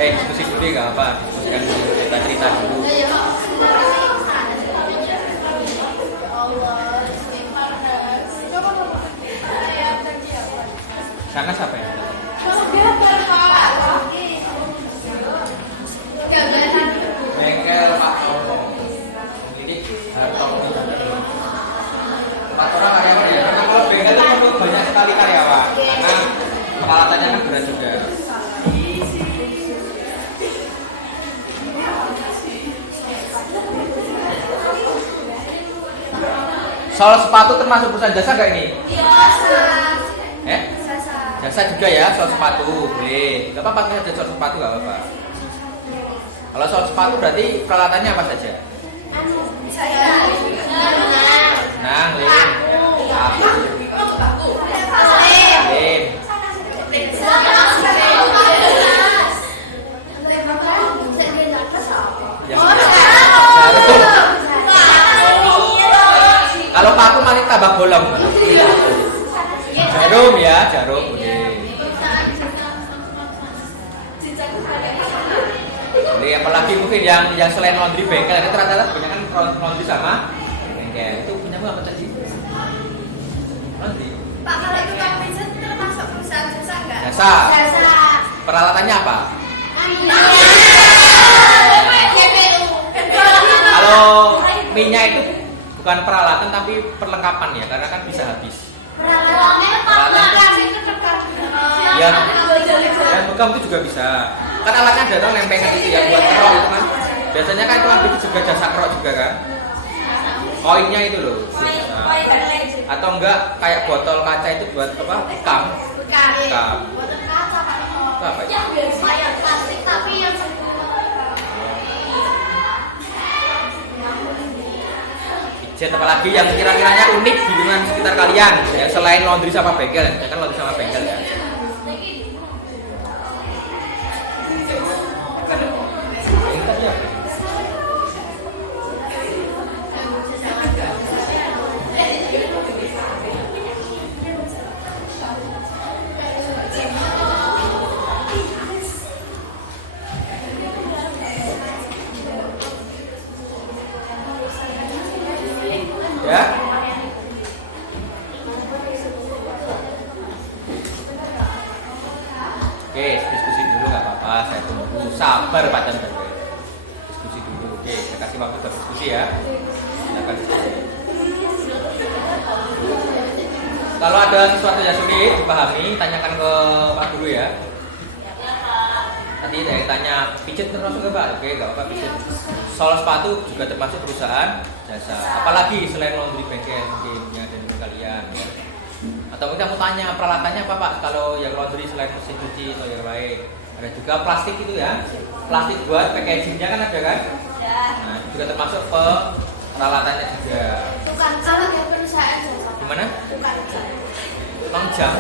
Diskusi dulu nggak apa, diskusikan dulu, kita cerita dulu. Sana siapa ya? Bengkel Pak Tomo. Ini Hartono. Pak Tomo karyawan ya. Karena kalau bengkel itu perlu banyak sekali karyawan. Karena peralatannya kan berat juga. Soal sepatu termasuk perusahaan jasa nggak ini? Jasa juga ya, soal sepatu boleh. Gak apa-apa ada soal sepatu gak apa-apa. Kalau soal sepatu berarti peralatannya apa saja? Nang, lem, lem, kalau paku malah tambah bolong. Jarum ya, jarum boleh. Boleh, apalagi mungkin yang selain laundry bengkel itu rata-rata kebanyakan laundry sama bengkel. Itu punya apa tadi? Laundry. Pak, kalau itu kan pijat termasuk perusahaan jasa nggak? Jasa. Peralatannya apa? Kalau minyak itu bukan peralatan tapi perlengkapan ya, karena kan bisa habis. Peralatan ya, yang bekam itu juga bisa. Kan alatnya datang lempengan itu ya buat kerok itu kan. Biasanya kan itu itu juga jasa kerok juga kan. Koinnya itu loh. Nah, atau enggak kayak botol kaca itu buat apa? Bekam. Bekam. Botol kaca Pak. Itu apa ya? Yang plastik tapi yang Jet apalagi yang kira-kiranya unik di lingkungan sekitar kalian ya, selain laundry sama bengkel ya kan, laundry sama bengkel ya. Ya. Oke, diskusi dulu nggak apa-apa, saya tunggu. Sabar Pak Chandra. Diskusi dulu. Oke, saya kasih waktu berdiskusi ya. Silakan diskusi. Kalau ada sesuatu yang sulit dipahami, tanyakan ke Pak Guru ya. Tadi saya tanya pijat termasuk nggak Pak? Oke, nggak apa-apa pijat. Soal sepatu juga termasuk perusahaan jasa. Apalagi selain laundry bengkel mungkin yang ada di kalian ya. Atau mungkin kamu tanya peralatannya apa Pak? Kalau yang laundry selain mesin cuci atau yang lain. Ada juga plastik itu ya. Plastik buat packagingnya kan ada kan? Nah, juga termasuk peralatannya juga. bukan kalau dia perusahaan jasa. Gimana? Bukan. Bang jam.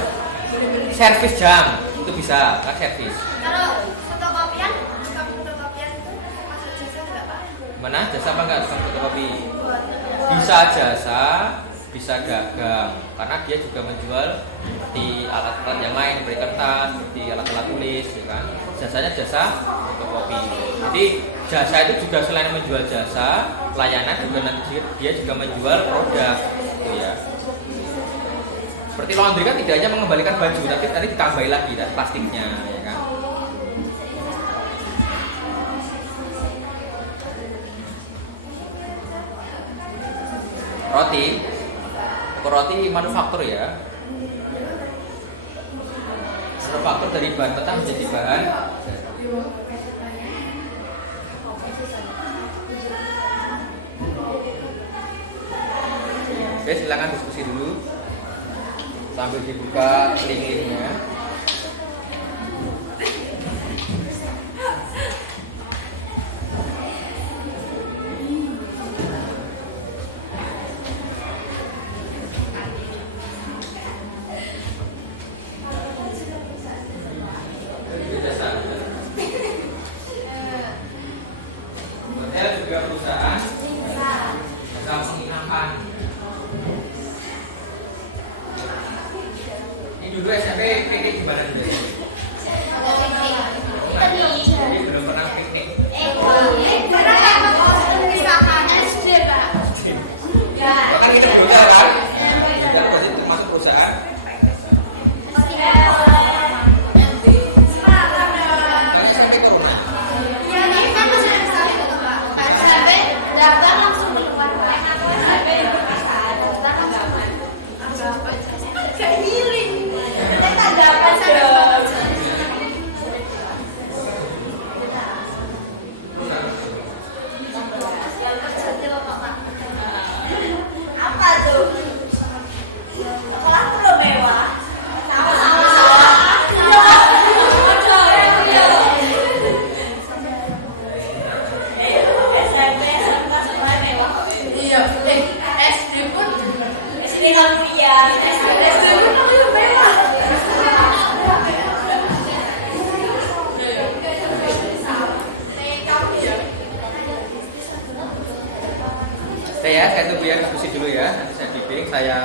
Servis jam itu bisa kan servis. Kalau fotokopian, tukang fotokopian itu masuk jasa nggak Pak? Mana jasa apa enggak tukang fotokopi? Bisa jasa, bisa dagang, karena dia juga menjual seperti alat-alat yang lain, seperti kertas, seperti alat-alat tulis, ya kan? Jasanya jasa fotokopi. Jadi jasa itu juga selain menjual jasa, layanan juga nanti dia juga menjual produk, gitu ya. Seperti laundry kan tidak hanya mengembalikan baju, tapi tadi ditambahi lagi dan plastiknya, ya kan? Roti manufaktur ya. Manufaktur dari bahan mentah menjadi bahan. Oke, silakan diskusi dulu sambil dibuka link-linknya. Hotel juga perusahaan jasa penginapan. Ini dulu SMP PG ya. Nanti saya bimbing, saya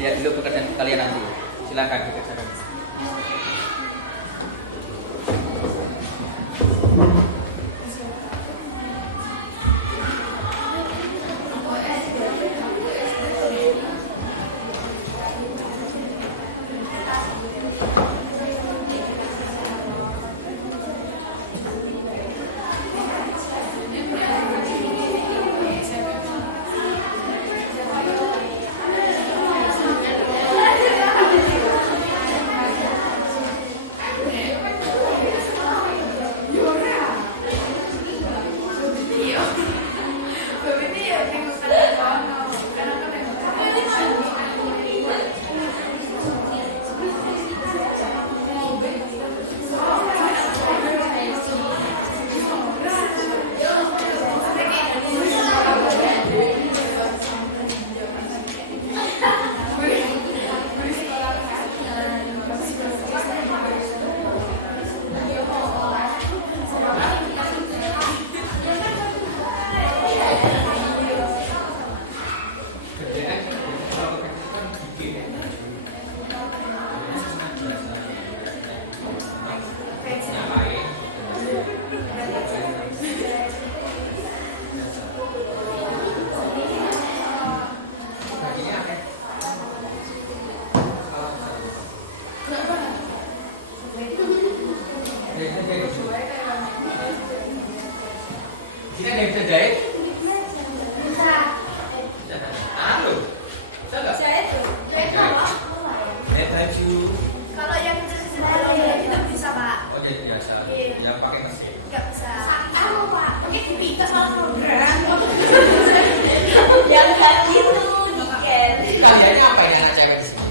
lihat dulu pekerjaan kalian nanti. Silakan dikerjakan. Sini ada yang bisa jahit? Bisa. Halo, bisa nggak? Jahit apa? Jahit baju. Kalau yang kecil-kecil itu bisa, Pak. Oh jahit biasa. Iya. Yang pakai mesin. Nggak bisa. Sama, Pak. Pakai dipikas malah program. Yang kayak gitu, Niken. Kan jahitnya apa ya anak cewek di sini?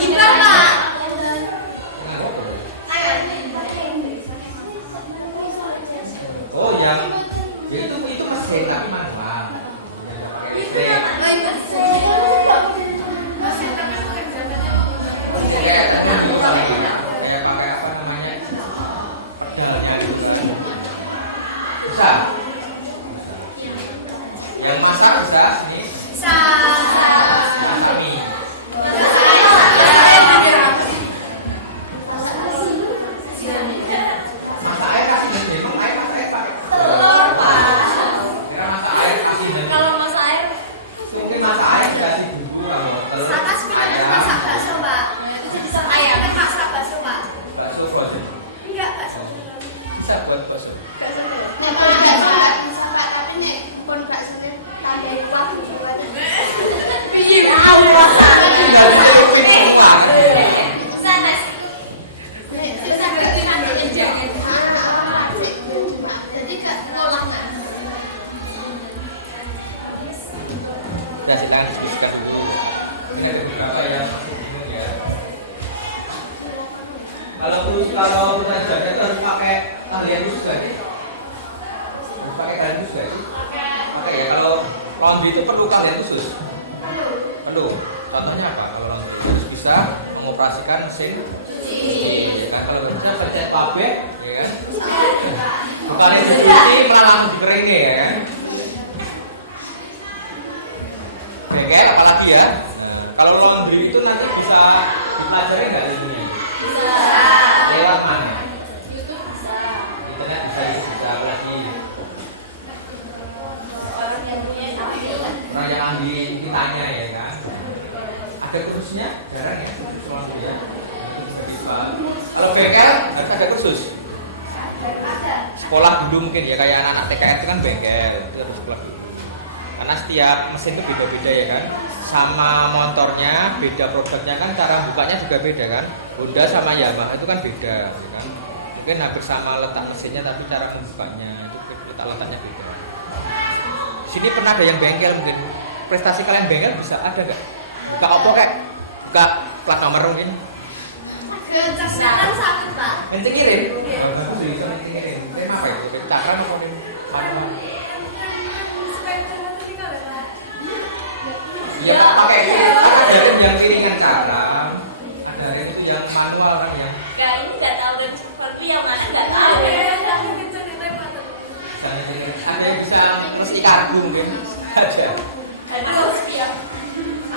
Gimana, Pak? Oh yang itu mesin tapi manual. Yang pakai listrik. Kayak kayak pakai apa namanya? Pedalnya gitu kan. Bisa. Yang masak bisa ini. Bisa. Masak mie. Masak air kasih mesin, emang air masak air pakai. Telur, Pak. Kira masak air kasih mesin. Kalau masak air, Mungkin masak air dikasih bumbu kalau telur. Sama sebenarnya masak bakso, Pak. itu bisa Ayam ayam. kan masak bakso, Pak. Bakso frozen. Enggak, bakso. Bisa buat bakso. Bakso. Nah, kalau bakso enggak bisa, Pak. Tapi nih, pun bakso tambah kuah juga. Iya, Allah. Tinggal pilih semua. Bisa, Mas. Bisa bikin nanti jangan. Jadi enggak ngolah. Ya silakan diskusikan dulu. Ini ada beberapa yang masih bingung ya. Kalau kita jaga itu harus pakai keahlian khusus gak sih? Harus pakai keahlian khusus gak sih? Pakai ya. Kalau laundry itu perlu keahlian khusus. Perlu. Contohnya apa? Kalau laundry harus bisa mengoperasikan mesin cuci. Ya kan? Kalau bisa pencet pabrik, ya kan? Bukan yang dicuci malah langsung dikeringin ya kan? Bengkel apalagi ya. Nah, kalau laundry itu nanti bisa dipelajari nggak ilmunya? Bisa. Lewat mana? YouTube bisa. Internet bisa apalagi Orang yang punya ahli. orang yang ambil ditanya ya kan? Ada kursusnya? Jarang ya kursus laundry ya. Itu bisa. Kalau bengkel harus ada kursus. Sekolah dulu mungkin ya kayak anak-anak TKR itu kan bengkel itu harus sekolah dulu. Karena setiap mesin itu beda-beda ya kan, sama motornya beda, produknya kan cara bukanya juga beda kan. Honda sama Yamaha itu kan beda ya kan. Mungkin hampir sama letak mesinnya tapi cara membukanya itu letaknya beda. Sini pernah ada yang bengkel mungkin. Prestasi kalian bengkel bisa ada nggak? Buka apa kayak? Buka plat nomor mungkin? Kecerdasan sakit, Pak. Mencengkirin? Aku bisa mencengkirin. Tema apa itu? Cakran apa nih? Ya pakai itu. Ada yang piringan cakram, ada itu yang manual kan ya. Enggak, ini enggak tahu kan seperti yang mana enggak tahu. Ada yang bisa mesti karbu Ada. Itu harus sekian.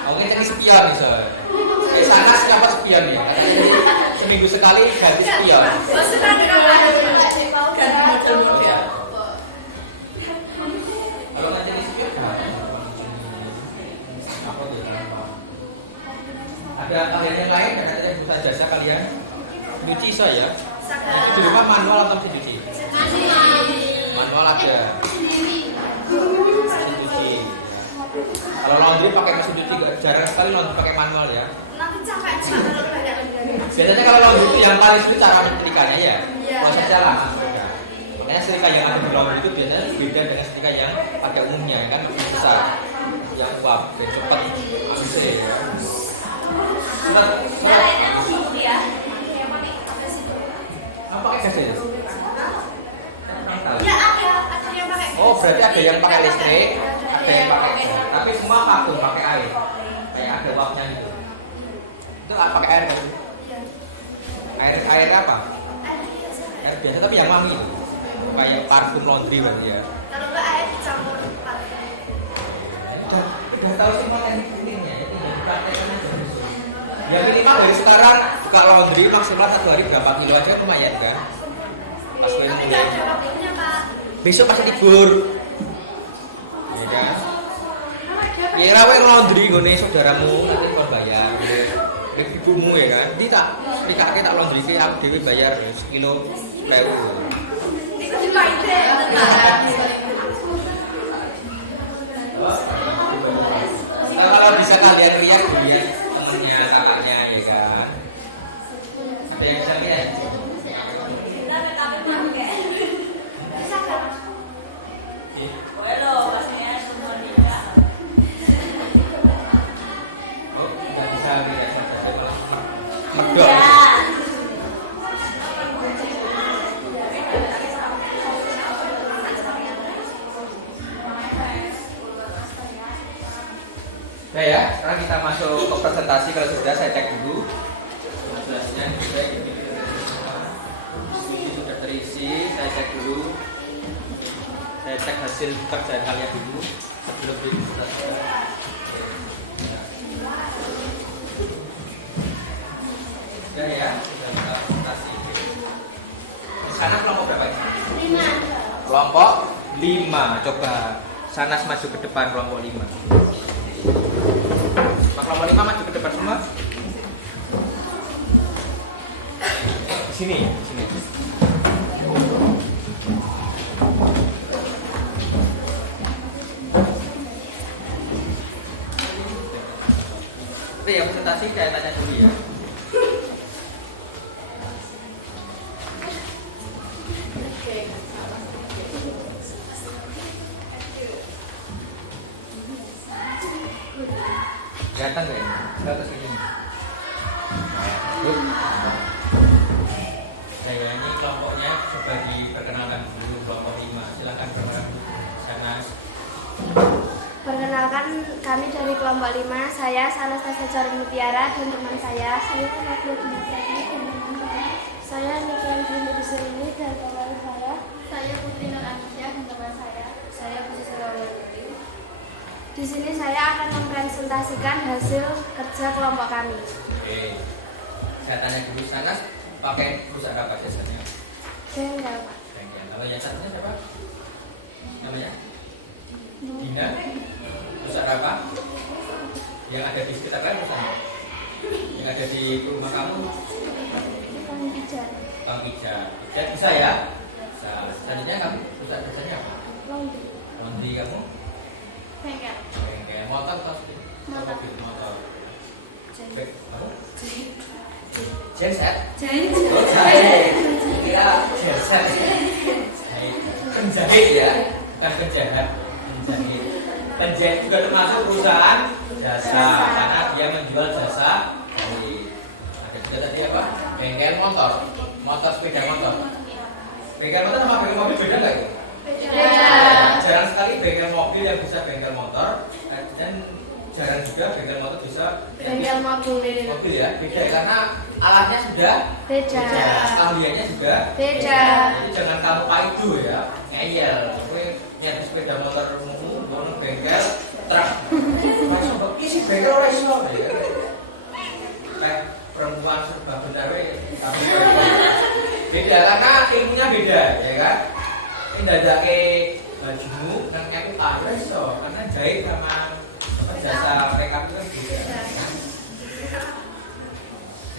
Oke, ini spion bisa. Sana siapa spion ya? Seminggu sekali ganti spion. Maksudnya dengan ganti model-model. Kalau nggak jadi spion, apa tuh? Ada kalian yang lain? Ada yang buta jasa kalian? Nyuci saya. Di rumah manual atau mesin cuci? Manual ada. Mesin cuci. Kalau laundry pakai mesin cuci, jarang sekali laundry pakai manual ya. Nanti capek kalau banyak lagi. Biasanya kalau laundry itu yang paling sulit cara menyetrikanya ya. Iya. Prosesnya lama mereka. Makanya setrika yang ada di laundry itu biasanya beda dengan setrika yang pada umumnya kan lebih besar, yang uap dan cepat habisnya. Lainnya gitu ya. Apa pakai gas ya? Ya ada yang pakai. Oh berarti ada yang pakai listrik, ada yang pakai, tapi semua vakum pakai air, kayak ada uapnya gitu. Itu pakai air kan? Air apa? Air biasa tapi yang wangi, kayak parfum laundry berarti ya. Kalau enggak air dicampur parfum. Udah tahu semua teknik ininya, itu yang dipraktekkan aja. Ya minimal dari sekarang buka laundry maksimal 1 hari berapa kilo aja lumayan kan? Pas Tapi mulai nggak ada waktunya Pak. besok pasti libur, ya kan? Ya rawe laundry ngene saudaramu nanti kon bayar. Nek ibumu ya kan, nanti tak dikake tak laundry ki aku dhewe bayar sekilo 1.000. Itu dipakai. Nah, kalau bisa kalian lihat lihat temennya, kakaknya ya kan. Ada yang bisa lihat? Oh, nggak bisa lihat. Medok. Nah ya, sekarang kita masuk ke presentasi. Kalau sudah saya cek dulu presentasinya baik. Ini sudah terisi, saya cek dulu. Saya cek hasil pekerjaan kalian dulu sebelum dipresentasikan. Sudah ya, sudah kita presentasi. Sana kelompok berapa ini? 5. Kelompok 5. Coba Sanas maju ke depan kelompok 5. Kelompok 5 maju ke depan semua. Di sini, di sini. Oke, yang presentasi saya tanya dulu ya. Kelihatan nggak ini? Kelihatan sini. Saya ini kelompoknya coba diperkenalkan dulu kelompok 5. Silakan perkenalkan sana. Perkenalkan kami dari kelompok 5. Saya Anastasia Cor Mutiara dan teman saya. Saya Nadia Dinisari dan teman saya. Saya Nikian Dini dan teman saya. Saya Putri Nur Anisya dan teman saya. Saya Puji Selawadini. Di sini saya akan mempresentasikan hasil kerja kelompok kami. Oke. Saya tanya dulu sana pakai perusahaan apa jasanya? Bengkel, Pak. Bengkel. Kalau yang satunya siapa? Namanya? Dina. Perusahaan apa? Yang ada di sekitar kalian perusahaan? Yang ada di rumah kamu? Bang Pijar. Bang Ija. Ija bisa ya? Bisa. Selanjutnya kamu perusahaan jasanya apa? Laundry. Laundry kamu? Bengkel. Bengkel. Motor atau Motor. mobil? Motor. Jahit. Kamu? Genset? Jahit. Oh, jahit. Ya, genset. Jahit. Penjahit ya, bukan penjahat. Penjahit. Penjahit juga termasuk perusahaan jasa, karena dia menjual jasa. Ada juga tadi apa? Bengkel motor, motor sepeda motor. Bengkel motor sama bengkel mobil beda nggak itu? Beda. Jarang sekali bengkel mobil yang bisa bengkel motor, dan jarang juga bengkel motor bisa Bengkel mobil. mobil ya, beda karena alatnya sudah Beda. keahliannya juga Beda. Jadi jangan kamu paidu ya, ngeyel. Kowe nyari sepeda motor mau bengkel bengkel truk. Raiso kok isi bengkel ora iso ya. Kayak perempuan serba benar tapi beda karena ilmunya beda ya kan. Ini ndadake bajumu kan aku iso karena jahit sama jasa mereka itu kan beda.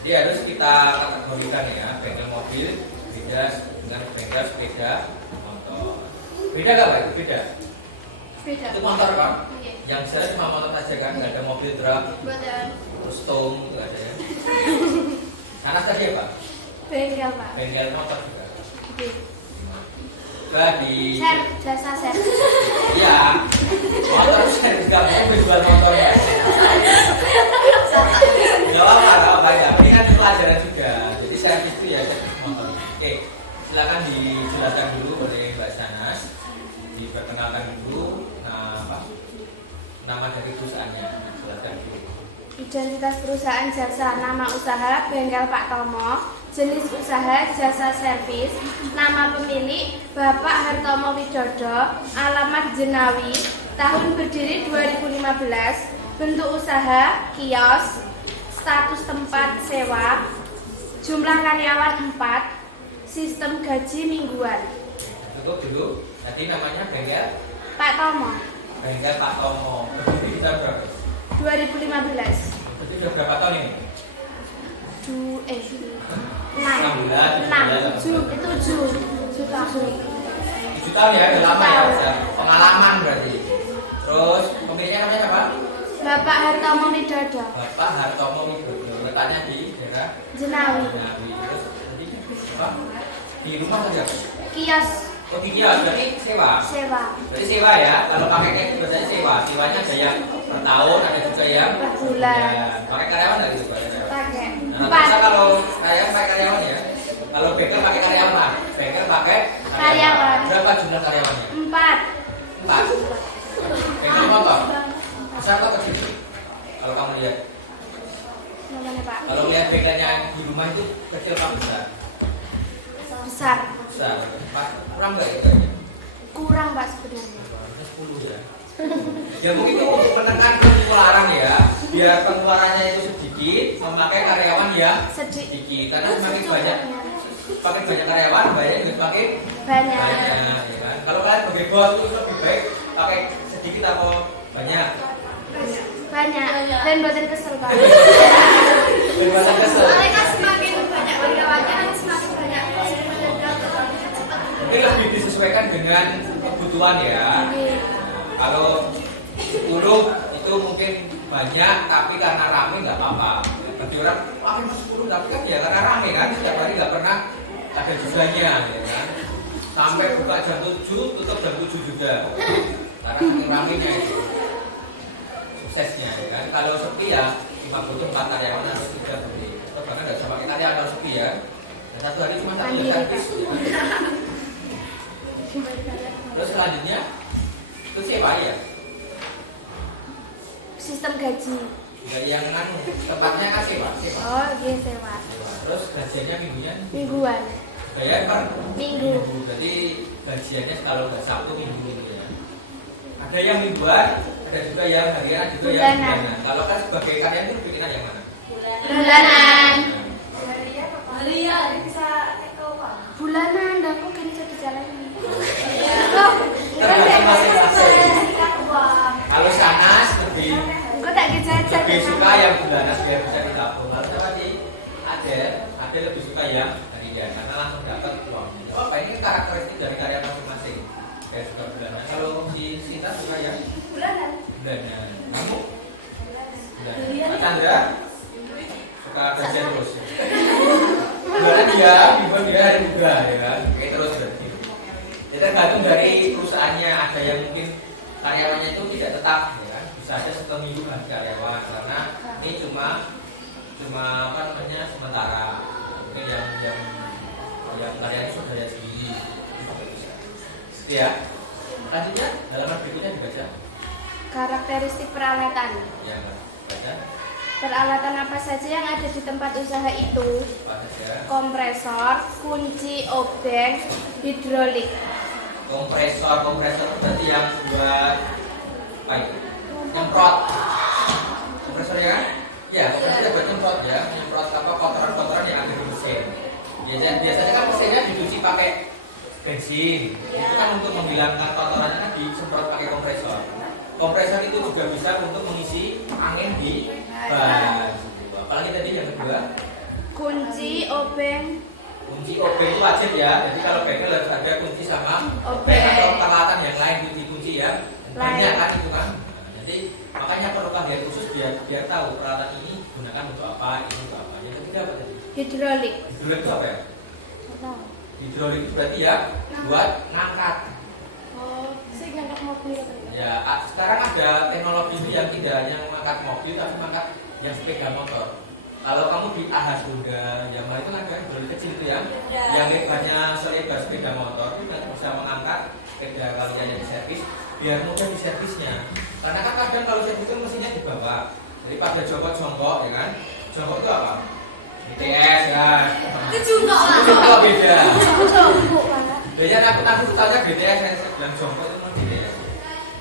Jadi harus kita kategorikan ya, bengkel mobil beda dengan bengkel sepeda motor. Beda gak Pak? Beda? Beda. Itu motor kan? Oke. Yang saya cuma motor saja kan, nggak ada mobil truk, Betul. terus tong itu nggak ada ya. Anak tadi apa? Bengkel, Pak. Bengkel motor juga. Oke. Juga di Jasa servis. iya motor servis nggak mau jual motor ya. Jawab apa ya? Ini kan pelajaran juga. Jadi servis itu ya servis motor. Oke, silakan dijelaskan dulu oleh Mbak Sanas. Diperkenalkan dulu nama dari perusahaannya. Jelaskan dulu. Identitas perusahaan jasa, nama usaha Bengkel Pak Tomo, jenis usaha jasa servis, nama pemilik Bapak Hartomo Widodo, alamat Jenawi, tahun berdiri 2015, bentuk usaha kios, status tempat sewa, jumlah karyawan 4, sistem gaji mingguan. Cukup dulu. Tadi namanya Bengkel Pak Tomo, Bengkel Pak Tomo. Berdiri kita berapa? 2015. Berarti sudah berapa tahun ini? 6 bulan, 7 tahun. 7 tahun ya, udah lama ya. Udah pengalaman berarti. Terus pemiliknya namanya apa? Bapak Hartomo Widodo, Bapak Hartomo Widodo. Letaknya di daerah Jenawi, Jenawi. Terus tadi apa? Di rumah saja. kios Oh di kios, berarti sewa. sewa Berarti sewa ya. Kalau pakai kayak gitu biasanya sewa. Sewanya ada yang per tahun, ada juga yang per bulan. ya, pakai karyawan nggak gitu Pak? Pakai Nah, 4 biasa kalau saya pakai karyawan ya. Kalau bengkel pakai karyawan lah. Bengkel pakai Karyawan. Berapa jumlah karyawannya? 4 4. Bengkel motor. Besar atau kecil? Kalau kamu lihat. namanya Pak, Kalau lihat bengkelnya di rumah itu kecil apa besar? besar, Besar. Pak, kurang nggak ya kayaknya? kurang Pak sebenarnya. Harusnya 10 ya. Ya mungkin itu untuk menekan pengeluaran ya, biar pengeluarannya itu sedikit, memakai karyawan yang Sedikit. sedikit. Karena semakin banyak karyawan, bayarnya juga semakin Banyak. ya kan? Kalau kalian sebagai bos itu lebih baik pakai sedikit atau banyak? Banyak dan buatan kesel Pak. Daripada kesel. Mereka semakin banyak karyawannya kan semakin banyak Mungkin lebih disesuaikan dengan kebutuhan ya. Kalau 10 itu mungkin banyak, tapi karena rame nggak apa-apa. Bagi orang, wah ini 10 tapi kan ya karena rame kan, setiap hari nggak pernah ada jumlahnya, ya kan. Sampai buka jam 7, tutup jam 7 juga. Karena saking ramenya itu. Suksesnya, ya kan. Kalau sepi ya, cuma butuh 4 karyawan atau 3 boleh. Atau bahkan nggak bisa pakai karyawan kalau sepi ya. Dan satu hari cuma 1 ya servis. Terus selanjutnya itu sewa ya. Sistem gaji. Dari yang anu tempatnya kan sewa. Oh iya sewa. Terus gajiannya minggunya Mingguan. bayar per Minggu. Berarti gajiannya kalau nggak Sabtu minggu ya. Ada yang mingguan, ada juga yang harian, ada juga yang Bulanan. bulanan. Kalau kan sebagai karyawan itu bikinan yang mana? Bulanan. Harian. Bulanan dan kok kan bisa dijalani. Tergantung masing-masing. Kalau Sanas lebih Kok tak dijajan. suka yang bulanan biar bisa ditabung. Kalau sama ada lebih suka yang harian karena langsung dapat uangnya. Oh, ini karakteristik dari karya masing-masing. Kayak suka bulanan. Kalau si Sinta suka yang Bulanan. bulanan. Kamu? Bulanan. Mas Chandra suka gajian terus. Bulanan dia, mingguan dia hari juga ya kan. Kayak terus berarti. Jadi tergantung dari perusahaannya. Ada yang mungkin karyawannya itu tidak tetap ya kan. Bisa aja satu minggu ganti karyawan karena ini cuma apa namanya sementara. Mungkin yang karyanya sudah ada sendiri. Ya. Lanjutnya halaman berikutnya dibaca. Karakteristik peralatan. Ya, baca. Peralatan apa saja yang ada di tempat usaha itu? Apa saja? Kompresor, kunci obeng, hidrolik. Kompresor berarti yang buat Apa itu? Nyemprot. Kompresor ya kan? Ya, kompresor itu buat nyemprot ya, nyemprot apa kotoran-kotoran yang ada di mesin. Biasanya kan mesinnya dicuci pakai bensin. Itu kan untuk menghilangkan kotorannya kan disemprot pakai kompresor. Kompresor itu juga bisa untuk mengisi angin di ban. Apalagi tadi yang kedua, Kunci, obeng. kunci obeng itu wajib ya. Jadi kalau bengkel harus ada kunci sama obeng Obeng. atau peralatan yang lain kunci ya. Banyak Lain. kan itu kan. Nah, jadi makanya perlu keahlian khusus biar tahu peralatan ini gunakan untuk apa, ini untuk apa. Yang ketiga apa tadi? Hidrolik. Hidrolik itu apa ya? Hidrolik itu berarti ya buat ngangkat. Oh, saya ngangkat mobil. Ya, sekarang ada teknologi itu yang tidak hanya mengangkat mobil tapi mengangkat yang sepeda motor. Kalau kamu di Ahas Honda, Yamaha itu ada hidrolik kecil itu ya, yang lebarnya selebar sepeda motor itu bisa mengangkat sepeda kalian yang diservis biar mudah diservisnya. Karena kan kadang kalau servis itu mesinnya di bawah, jadi pada jongkok ya kan, jongkok itu apa? BTS ya. Jongkok beda. Biasanya aku tanya BTS yang bilang jongkok itu mau BTS.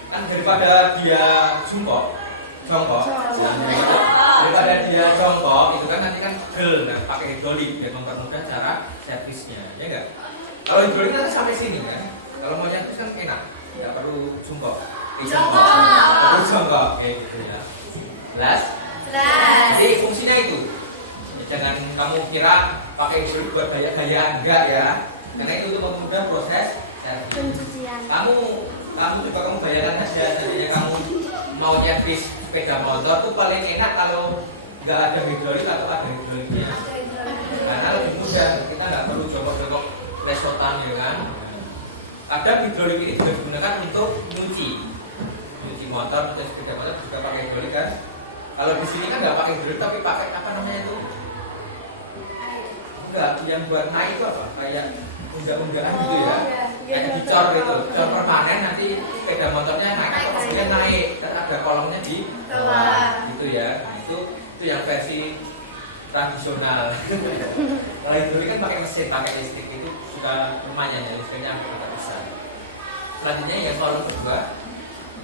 Kan daripada dia jongkok, daripada dia jongkok itu kan nanti kan pegel, nah pakai hidrolik biar mempermudah cara servisnya, ya enggak? Kalau hidrolik kan sampai sini kan, kalau mau servis kan enak, nggak perlu jongkok, perlu jongkok kayak gitu ya. Jelas? Jadi fungsinya itu, jangan kamu kira pakai hidrolik buat gaya-gayaan, enggak ya? Karena itu untuk mempermudah proses servis. Pencucian. Kamu juga kamu bayangkan saja, tadinya kamu mau servis sepeda motor tuh paling enak kalau nggak ada hidrolik atau ada hidroliknya. Karena lebih mudah, kita nggak perlu jongkok-jongkok lesotan ya kan. Kadang hidrolik ini juga digunakan untuk nyuci motor atau sepeda motor juga pakai hidrolik kan. Kalau di sini kan nggak pakai hidrolik tapi pakai apa namanya itu? Enggak, yang buat naik itu apa? Kayak undang-undangan gitu ya. Kayak dicor gitu, dicor permanen nanti sepeda motornya naik atau mobilnya naik dan ada kolongnya di bawah gitu ya. Nah, itu yang versi tradisional. Kalau hidrolik kan pakai mesin, pakai listrik itu suka lumayan ya, listriknya agak besar. Selanjutnya yang kolom kedua.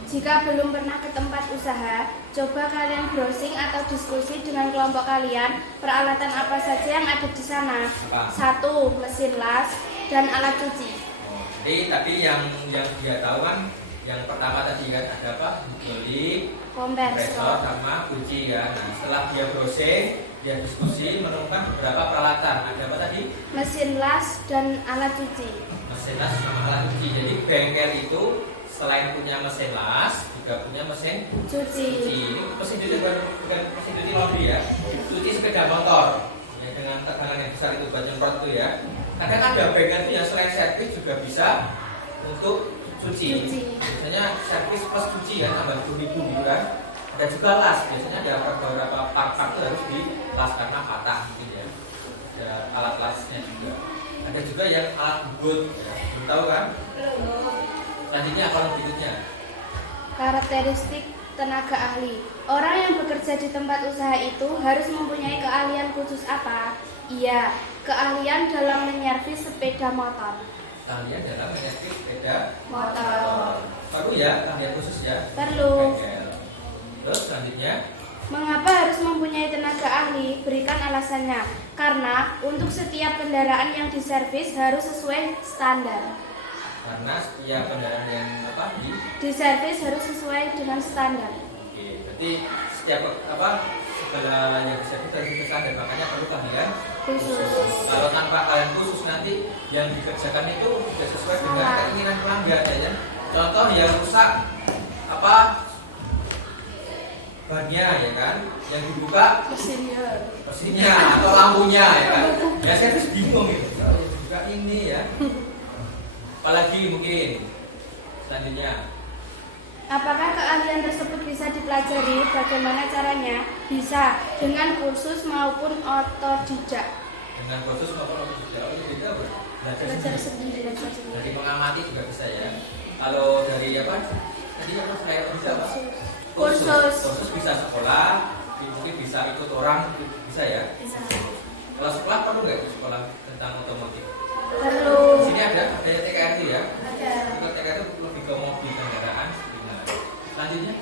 Jika belum pernah ke tempat usaha, coba kalian browsing atau diskusi dengan kelompok kalian peralatan apa saja yang ada di sana. Apa? 1. Mesin las dan alat cuci. Jadi tadi yang dia tahu kan yang pertama tadi kan ada apa? Hidrolik, kompresor sama kunci ya. Nah, setelah dia browsing, dia diskusi menemukan beberapa peralatan. Ada apa tadi? Mesin las dan alat cuci. Mesin las sama alat cuci. Jadi bengkel itu selain punya mesin las, juga punya mesin Cuci. Ini mesin cuci bukan mesin cuci laundry ya. Cuci sepeda motor. Ya, dengan tekanan yang besar itu buat nyemprot itu ya. Kadang ada bengkel itu yang selain servis juga bisa untuk cuci. Biasanya servis plus cuci ya, tambah 10.000 gitu kan. Ada juga las, biasanya ada beberapa part-part itu harus dilas karena patah gitu ya. Ada alat lasnya juga. Ada juga yang alat bubut, ya. Belum tahu kan? Selanjutnya kolom berikutnya. Karakteristik tenaga ahli. Orang yang bekerja di tempat usaha itu harus mempunyai keahlian khusus apa? Iya, keahlian dalam menyervis sepeda motor. Keahlian dalam menyervis sepeda Motor. perlu ya, keahlian khusus ya. Perlu. Bengkel. Terus selanjutnya, Mengapa harus mempunyai tenaga ahli? Berikan alasannya. Karena untuk setiap kendaraan yang diservis harus sesuai standar. karena setiap kendaraan yang Diservis harus sesuai dengan standar. Oke, berarti setiap segala yang diservis harus sesuai standar, makanya perlu keahlian Khusus. Kalau tanpa keahlian khusus nanti yang dikerjakan itu tidak sesuai dengan keinginan pelanggan ya. Contoh yang rusak bannya ya kan, yang dibuka mesinnya atau lampunya ya kan. Ya saya terus bingung gitu. Juga ini ya. Apalagi mungkin selanjutnya. Apakah keahlian tersebut bisa dipelajari? Bagaimana caranya? Bisa dengan kursus maupun otodidak. Dengan kursus maupun otodidak itu beda Belajar sendiri. Dari mengamati juga bisa ya. Kalau dari apa? Tadi apa saya bisa apa? Kursus bisa sekolah, mungkin bisa ikut orang, bisa ya. Bisa. Kalau sekolah perlu nggak sekolah tentang otomotif? Perlu. Di sini ada TKR itu ya. Ada. Kalau TKR itu lebih ke mobil kendaraan. Selanjutnya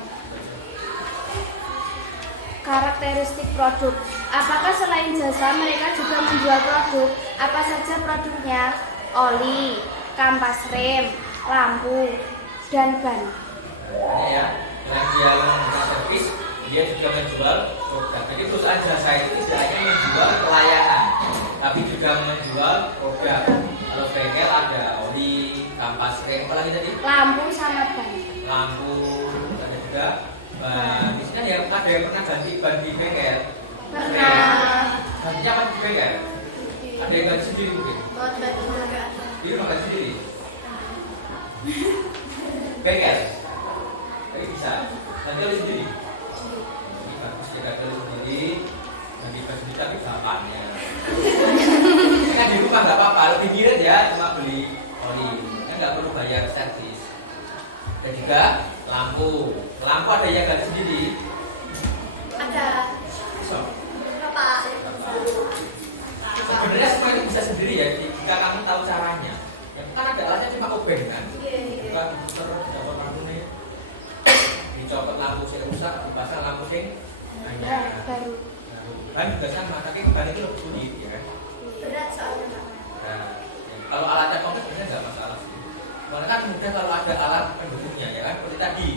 karakteristik produk. Apakah selain jasa mereka juga menjual produk? Apa saja produknya? Oli, kampas rem, lampu, dan ban. Nah, ya, selain dia melakukan servis, dia juga menjual produk. Jadi perusahaan jasa itu tidak hanya menjual pelayanan, tapi juga menjual produk. Kalau bengkel ada oli, kampas rem, apa lagi tadi? Lampu sama ban. Lampu, ada juga ban. Di sini ada yang pernah ganti ban di bengkel. Pernah. Gantinya apa di bengkel? Ada yang ganti sendiri mungkin? Di rumah ganti sendiri. Bengkel. Tapi bisa. Ganti oli sendiri. Ini bagus dia ganti oli sendiri. Ganti ban sendiri tapi bapaknya. Ini kan di rumah nggak apa-apa. Lebih irit ya cuma beli oli. Kan nggak perlu bayar servis. Dan juga lampu. Lampu ada yang ganti sendiri. Ada. So. Bapak. Sebenarnya semua itu bisa sendiri ya jika kamu tahu caranya. Ya kan ada alatnya cuma obeng kan. Bukan terus dapat lampu nih. Dicopot lampu sing rusak, dipasang lampu sing hanya Baru. ban juga sama, tapi ban itu lebih sulit ya kan. Berat soalnya. Nah, kalau alatnya komplit sebenarnya nggak masalah sih. Karena kan mudah kalau ada alat pendukungnya ya kan. Seperti tadi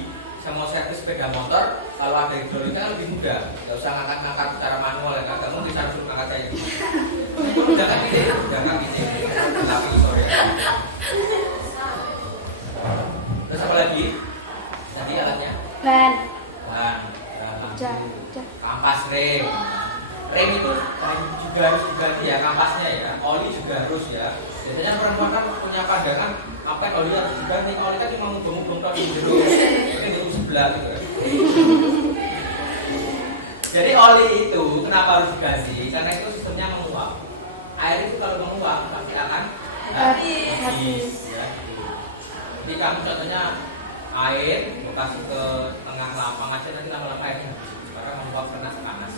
saya mau servis sepeda motor, kalau ada hidroliknya lebih mudah. Nggak usah ngangkat-ngangkat secara manual ya kan. Kamu bisa langsung ngangkat kayak gitu. Itu udah kan ini, tapi sorry. Terus apa lagi? Tadi alatnya? Ban. Ban, Udah. kampas rem. Rem itu juga harus diganti ya kampasnya ya. Oli juga harus ya. Biasanya perempuan kan punya pandangan apa yang oli harus diganti. Oli kan cuma ngubung-ngubung tok di jero. Ini di sebelah gitu kan. Jadi oli itu kenapa harus diganti? Karena itu sistemnya menguap. Air itu kalau menguap pasti akan habis ya. Jadi kamu contohnya air kasih ke tengah lapang aja nanti lama-lama airnya habis karena menguap panas.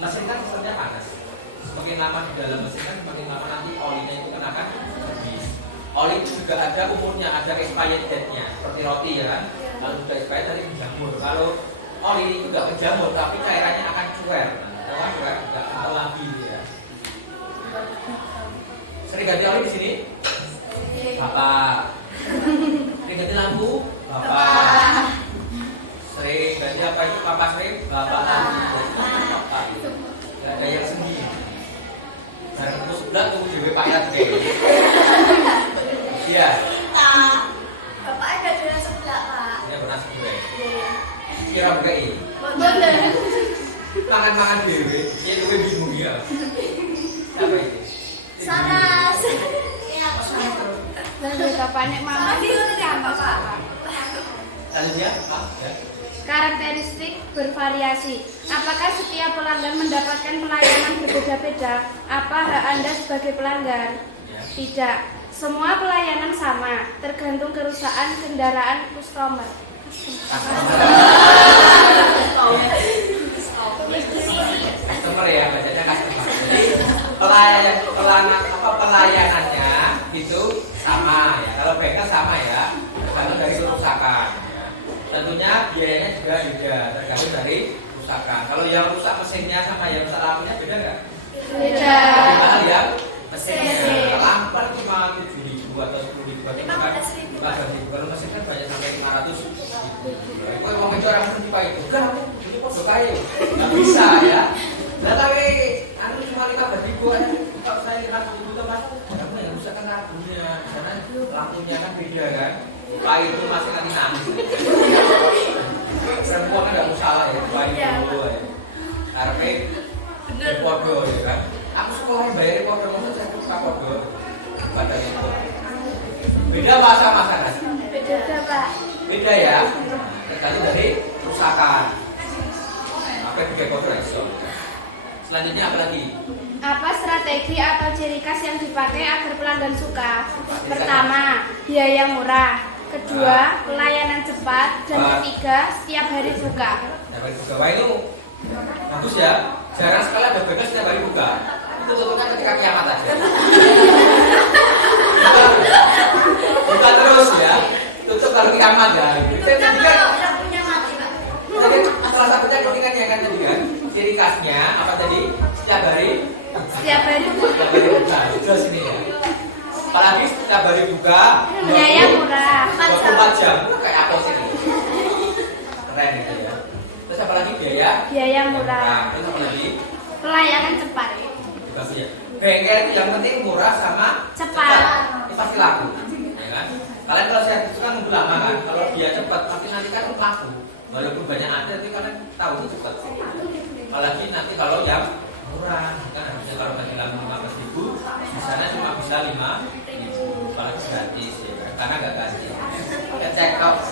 Mesin kan sistemnya panas. Semakin lama di dalam mesin kan semakin lama nanti olinya itu kan akan habis. Oli itu juga ada umurnya, ada expired date-nya seperti roti ya kan. Kalau sudah expired tadi menjamur. Kalau oli itu nggak menjamur tapi cairannya akan cuer. Nah, cuer nggak kental lagi ya. Sering ganti oli di sini? Bapak. Sering ganti lampu? Bapak. Sering ganti apa itu kampas rem? Bapak lagi. Bapak. Gak ada yang sendiri. Barang tunggu sebelah tunggu dewe Pak Yat deh. Iya. Bapak ada di sebelah, Pak. Ini pernah sebelah. Kira bukai. Bener. Mangan-mangan dewe. Ini dewe bingung ya. Apa itu? Saras. Iya, Lalu bapaknya mama sama Pak. Selanjutnya, Pak, ya. Karakteristik bervariasi. Apakah setiap pelanggan mendapatkan pelayanan berbeda-beda? Apa hak Anda sebagai pelanggan? Ya. Tidak. Semua pelayanan sama, tergantung kerusakan kendaraan customer. Customer ya, bacanya customer. Jadi pelayanannya itu sama ya. Kalau bengkel sama ya, tergantung dari kerusakan. Ya. Tentunya biayanya juga beda, tergantung dari kerusakan. Kalau yang rusak mesinnya sama yang rusak lampunya beda nggak? Beda. Lebih mahal yang mesinnya. Lampu kan cuma 7.000 atau 10.000 atau bukan 15.000. Kalau mesin kan banyak sampai 500 ribu. Kalau mau itu orang mesin Pak itu kan ini kok kayu, nggak bisa ya. Nah tapi anu cuma 15.000 aja. Kalau saya 500.000 teman, kamu yang rusak kan lampunya, karena lampunya kan beda kan. Pak itu masih nanti nangis. Perempuan kan nggak mau salah ya, Pak itu ya. Karena podo ya kan. Aku sekolah yang bayar podo, maksud saya suka podo. Pada itu. Beda masa-masa kan? Beda, Pak. Beda ya. Tergantung dari kerusakan. Apa yang dipakai podo itu? Selanjutnya apa lagi? Apa strategi atau ciri khas yang dipakai agar pelanggan suka? Pertama, biaya murah. Kedua, pelayanan cepat. Dan ketiga, setiap hari buka. Setiap hari buka. Wah itu bagus ya. Jarang sekali ada bengkel setiap hari buka. Itu tutupnya ketika kiamat aja. Buka terus ya. Tutup kalau kiamat ya. Itu tadi kan. Punya mati, Pak. Jadi salah satunya kelingan yang kan tadi kan. ciri khasnya apa tadi? Setiap hari buka. Jelas ini ya. Apalagi setiap hari buka. Biaya murah. 24 jam. Kayak apa sih ini? Keren itu ya. Terus apa lagi Biaya murah. Terus apa lagi? Pelayanan cepat. Juga sih ya. Bengkel itu yang penting murah sama Cepat. Ini pasti laku. Ya kan? Kalian kalau servis itu kan nunggu lama kan. Kalau dia cepat tapi nanti kan laku. Walaupun banyak ada tapi kalian tahu itu cepat. Apalagi nanti kalau yang murah kan harusnya kalau bagi lalu 15.000 di sana cuma bisa 5.000 kalau gratis ya kan? Karena nggak ganti. Kita check out.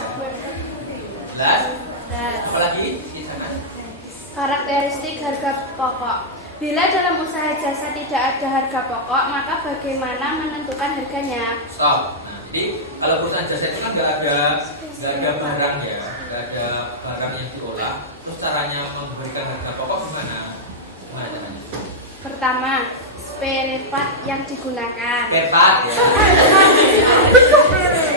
Jelas? Apalagi di sana? Karakteristik harga pokok. Bila dalam usaha jasa tidak ada harga pokok, maka bagaimana menentukan harganya? Stop. Nah, jadi kalau perusahaan jasa itu kan nggak ada barang ya, nggak ada barang yang diolah. Terus caranya memberikan harga pokok gimana? Gimana caranya? Pertama, spare part yang digunakan. Spare part ya.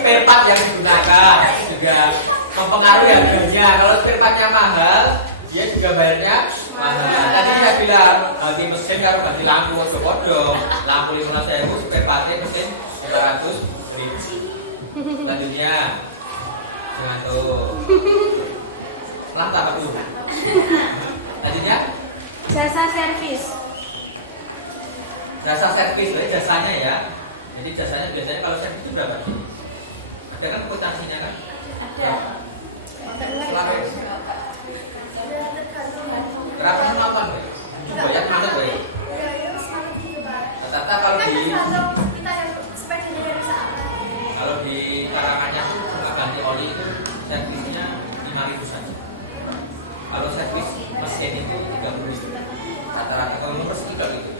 Spare part yang digunakan juga mempengaruhi harganya. Kalau spare partnya mahal, dia juga bayarnya mahal. Tadi saya bilang ganti mesin kalau ganti lampu bodoh, lampu 15.000, spare partnya mesin 500.000. Selanjutnya jangan tuh lah tambah dulu. Selanjutnya Jasa servis. jasa servis, jasanya ya. Jadi jasanya biasanya kalau servis itu berapa? Ada kan kuitansinya kan? Berapa? Berapa sih nonton? Banyak banget ya. Rata-rata kalau di Karanganyar tuh nggak ganti oli itu servisnya 5.000 saja. Kalau servis mesin itu 30.000. Rata-rata kalau nomor sekitar gitu.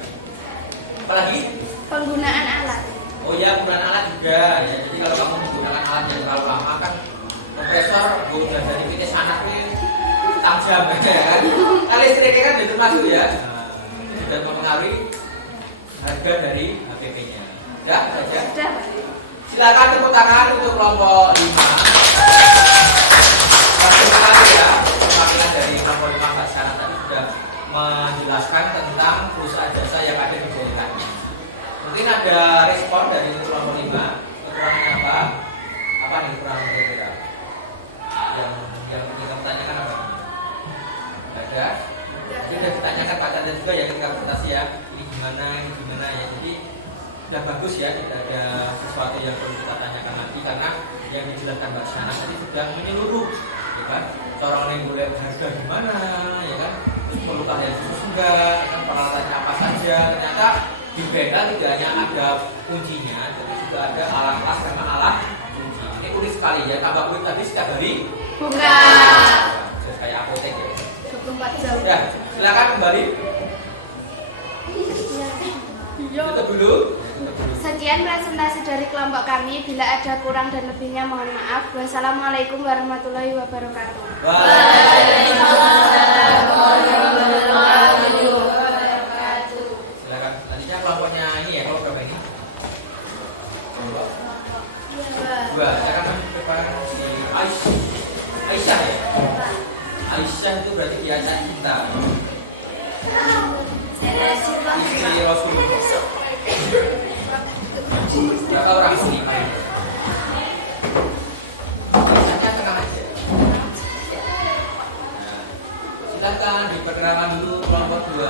Apalagi Penggunaan alat. oh ya, penggunaan alat juga ya. Jadi kalau kamu menggunakan alat yang terlalu lama kan kompresor udah dari PT Sanak ini jam ya kan. Kali listriknya kan itu masuk ya. Itu sudah mempengaruhi harga dari HPP-nya. Ya, saja. Sudah. Silakan tepuk tangan untuk kelompok 5. Terima kasih ya. Perwakilan dari kelompok 5 Mbak Sana tadi sudah menjelaskan tentang perusahaan jasa yang ada di daerahnya. Mungkin ada respon dari kelompok 5. Kekurangannya apa? Apa nih kekurangan kira-kira? Yang ingin kamu tanyakan apa? Ada? Jadi sudah ditanyakan Pak Chandra juga ya ketika presentasi ya. Ini gimana ya. Jadi sudah bagus ya, tidak ada sesuatu yang perlu kita tanyakan lagi karena yang dijelaskan Mbak Syana tadi sudah menyeluruh, ya kan? Orang yang boleh harga gimana, ya kan? Terus perlu kalian khusus enggak, ya kan? Peralatannya apa saja? Ternyata di bengkel tidak hanya ada kuncinya, tapi juga ada alat las sama alat kunci. Ini unik sekali ya, tambah unik tadi setiap hari Buka. Jadi kayak apotek ya. 24 jam. Ya, silakan kembali. Tutup dulu. Sekian presentasi dari kelompok kami. Bila ada kurang dan lebihnya mohon maaf. Wassalamualaikum warahmatullahi wabarakatuh. Waalaikumsalam warahmatullahi wabarakatuh. Silakan. Tadinya kelompoknya ini ya, kelompok berapa ini? Kelompok 2. Silakan prepare si Aisyah ya. Aisyah itu berarti kiasan kita. Istri Rasulullah. Berapa orang ini? Biasanya tengah aja. Nah, silakan diperkenalkan dulu kelompok 2.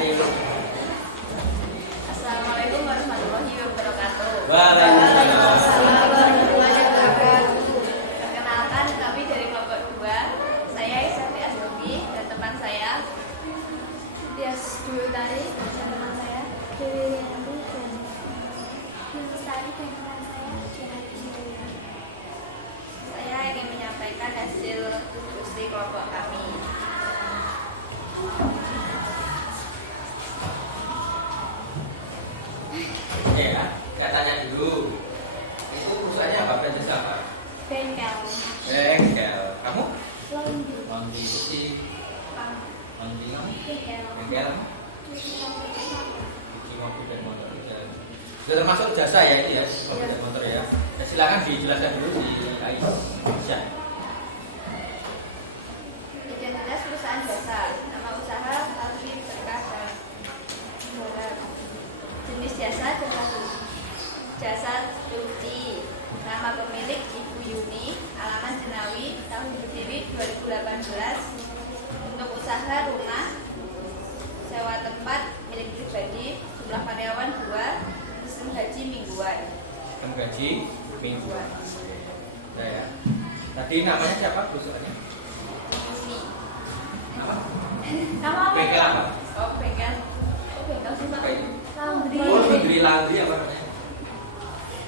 Ayo. Assalamualaikum warahmatullahi wabarakatuh. Waalaikumsalam. Perkenalkan, kami dari kelompok 2. Saya Isati Aslubi dan teman saya Tias Dwi Utari dan teman saya Dewi Rianti dan Lestari dan teman saya Diana. Saya ingin menyampaikan hasil diskusi kelompok kami. Ya, saya tanya dulu. Itu perusahaannya apa? Berarti siapa? Bengkel. Bengkel. Kamu? Laundry. Laundry itu sih. Laundry kamu? Bengkel. Bengkel. Cuci mobil dan motor. Sudah termasuk jasa ya ini ya, mobil dan motor ya. Ya, silakan dijelaskan dulu di Aisyah. cuci mingguan. Nah ya. Tadi namanya siapa perusahaannya? Apa? Nama apa? Bengkel apa? Oh, bengkel. Oh, bengkel sih, Pak. Apa ini? Laundry. Oh, laundry apa namanya?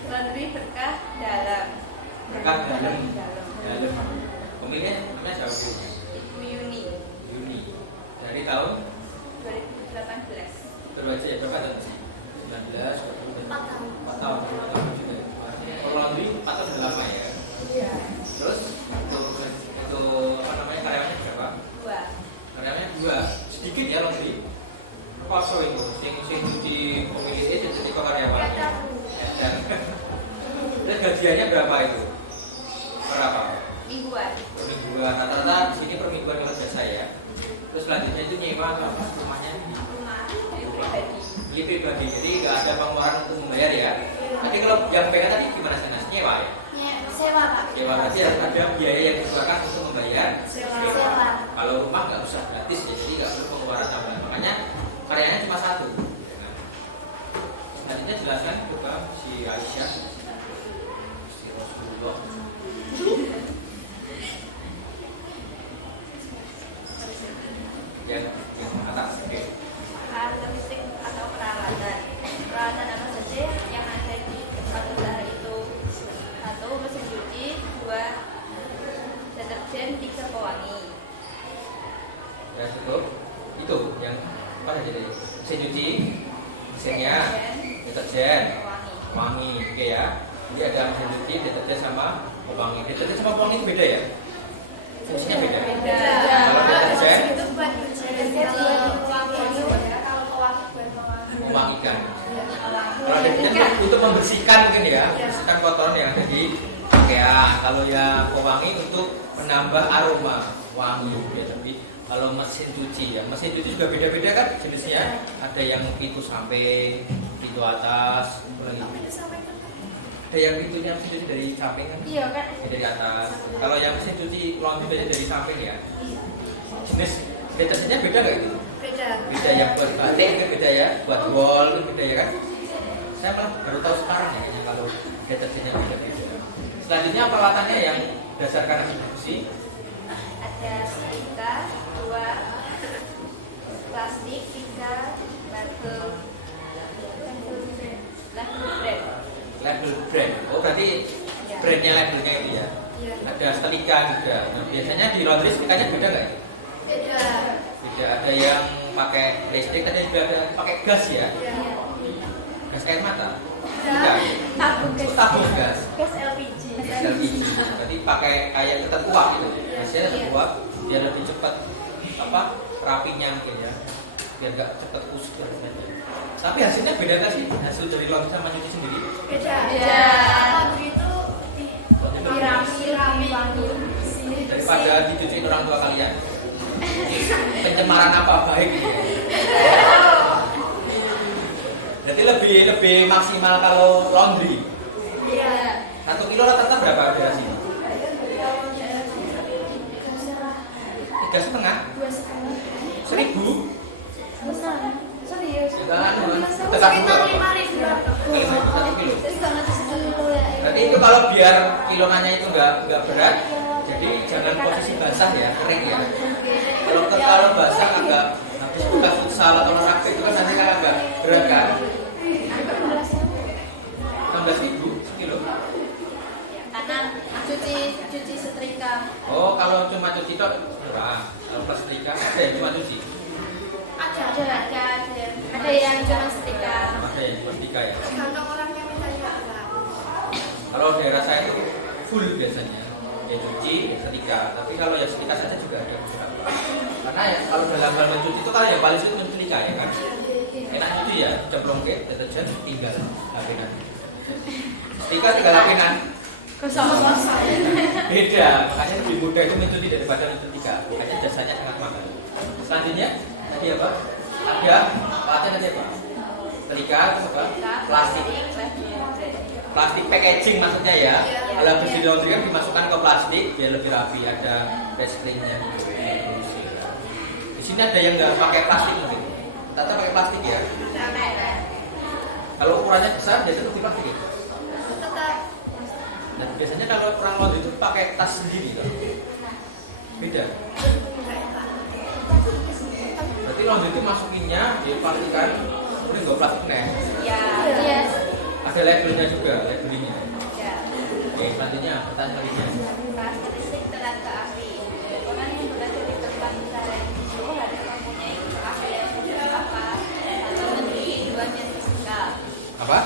Laundry berkah dalam. Berkah dalam. Dalam. Dalam. Pemiliknya namanya siapa? Ibu Yuni. Yuni. Dari tahun 2018. baru aja ya, berapa tahun sih? 19, 20, 4 tahun. 4 tahun, 4 tahun juga. Kalau laundry 4 tahun sudah lama ya. Iya. Terus untuk apa namanya karyawannya berapa? 2. Karyawannya 2. Sedikit ya laundry. Kosong itu, sing cuci pemiliknya jadi kok karyawan. Dan terus gajiannya berapa itu? Berapa? Mingguan. Per mingguan. Rata-rata di sini per mingguan kalau biasa ya. Terus selanjutnya itu nyewa atau apa? Rumahnya Rumah dari pribadi. beli pribadi, jadi nggak ada pengeluaran untuk membayar ya. Nanti kalau yang pengen tadi gimana sih Nas? Nyewa ya? Sewa, Pak. Sewa berarti ada biaya yang dikeluarkan untuk membayar. Sewa. Kalau rumah nggak usah gratis, jadi nggak perlu pengeluaran tambahan. Makanya karyanya cuma 1. Selanjutnya jelaskan coba si Aisyah, si Rasulullah. Yang atas, oke. Alat listrik atau peralatan. Peralatan apa saja yang ada di tempat usaha itu? 1. Mesin cuci. 2. Deterjen. 3. Pewangi. Ya cukup. Itu yang apa saja tadi? Mesin cuci, mesinnya, deterjen, Pewangi. pewangi, oke ya. Jadi ada mesin cuci, deterjen sama pewangi. Deterjen sama pewangi beda ya? Fungsinya beda. Beda. Kalau deterjen Itu buat mewangikan. Kalau deterjen untuk membersihkan mungkin ya, membersihkan kotoran yang ada di pakaian. Kalau yang pewangi untuk menambah aroma wangi ya. Tapi kalau mesin cuci ya, mesin cuci juga beda-beda kan jenisnya. Ada yang pintu samping, pintu atas, ada yang pintunya mesin cuci dari samping kan? Iya kan? Dari atas. Kalau yang mesin cuci laundry biasanya dari samping ya. Jenis deterjennya beda nggak itu? Beda. Beda ya buat batik kan beda ya, buat wall kan beda ya kan? Saya malah baru tahu sekarang ya kayaknya kalau deterjennya beda-beda. Selanjutnya peralatannya yang berdasarkan distribusi. Ada setrika, 2 plastik, 3 label brand. Label brand. Oh berarti brandnya labelnya itu ya. Iya. Ada setrika juga. Nah, biasanya di laundry setrikanya beda nggak ya? Beda. Beda. Ada yang pakai listrik, ada juga ada pakai gas ya. Iya. Gas air mata. Gas. Tabung Oh, tabung gas. gas LPG. LPG. Berarti pakai kayak ketan uap gitu. Biasanya ketan uap biar lebih cepat apa rapinya mungkin ya. Biar nggak cepat kusut rasanya. Tapi hasilnya beda nggak sih? Hasil dari laundry sama nyuci sendiri? Beda. Beda. Laundry itu dirapi wangi. Daripada dicuciin orang tua kalian. Pencemaran apa baik gitu. Berarti lebih maksimal kalau laundry. Iya. 1 kilo rata-rata berapa ada sih? 3,5? 1.000? Serius. Jangan, tekan Sekitar dua. 5.000. 1 kilo. Terus banget sekilo ya. Berarti itu kalau biar kilonannya itu nggak berat, jadi jangan posisi basah ya, kering ya. Kalau basah agak habis buka futsal atau olahraga itu kan nanti kan agak berat kan. 16.000 sekilo. Karena cuci setrika. Oh kalau cuma cuci itu murah. Kalau plus setrika ada yang cuma cuci. Ada yang cuma setrika. Ada yang cuma setrika ya. Tergantung orangnya minta. Kalau daerah saya itu full biasanya ya cuci, ya setrika. Tapi kalau ya setrika saja juga ada beberapa. Karena ya kalau dalam hal mencuci itu kan yang paling sulit mencuci ya kan. Enak cuci ya, cemplung ke deterjen tinggal lapinan. Setrika tinggal lapinan. Sama-sama. Beda, makanya lebih mudah itu mencuci daripada mencuci. Makanya jasanya sangat mahal. Selanjutnya tadi apa? Ada alatnya tadi apa? Setrika itu apa? Plastik. Plastik packaging maksudnya ya. Kalau habis di laundry kan dimasukkan ke plastik biar lebih rapi, ada restriknya. Di sini ada yang nggak pakai plastik mungkin. Tata pakai plastik ya. Kalau ukurannya besar biasanya lebih plastik ya. Tetap Nah, biasanya kalau perang laundry itu pakai tas sendiri kan? Beda. Berarti laundry itu masukinnya dipastikan ini nggak plastik nih. Ya. Yes. Ada labelnya juga, labelnya. Ya. Oke, selanjutnya pertanyaan lainnya. Karakteristik tenaga ahli. Orang yang bekerja di tempat usaha itu harus mempunyai keahlian seperti apa? Satu, mencuci, dua, menyetrika. Apa?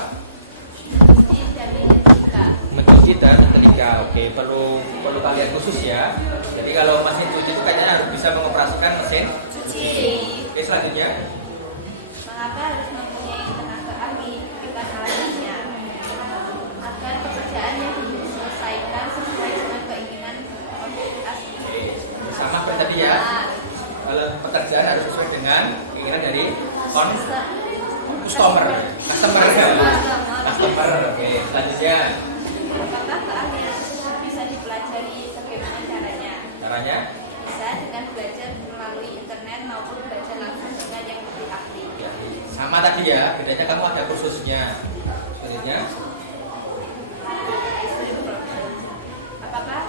Mencuci dan menyetrika. Mencuci dan setrika. Oke, perlu kalian khusus ya. Jadi kalau mesin cuci itu kayaknya harus bisa mengoperasikan mesin Cuci. Oke, selanjutnya. Mengapa harus mempunyai tenaga ahli? Berikan alasannya. Agar pekerjaan yang diselesaikan sesuai dengan keinginan komunitas. Oke, sama seperti tadi ya. Kalau pekerjaan harus sesuai dengan keinginan dari customer. Oke, selanjutnya. Apakah keahlian tersebut bisa dipelajari? Bagaimana caranya? Caranya? Bisa dengan belajar melalui internet maupun belajar langsung dengan yang lebih ahli. Ya, sama tadi ya, bedanya kamu ada kursusnya. Selanjutnya. Apakah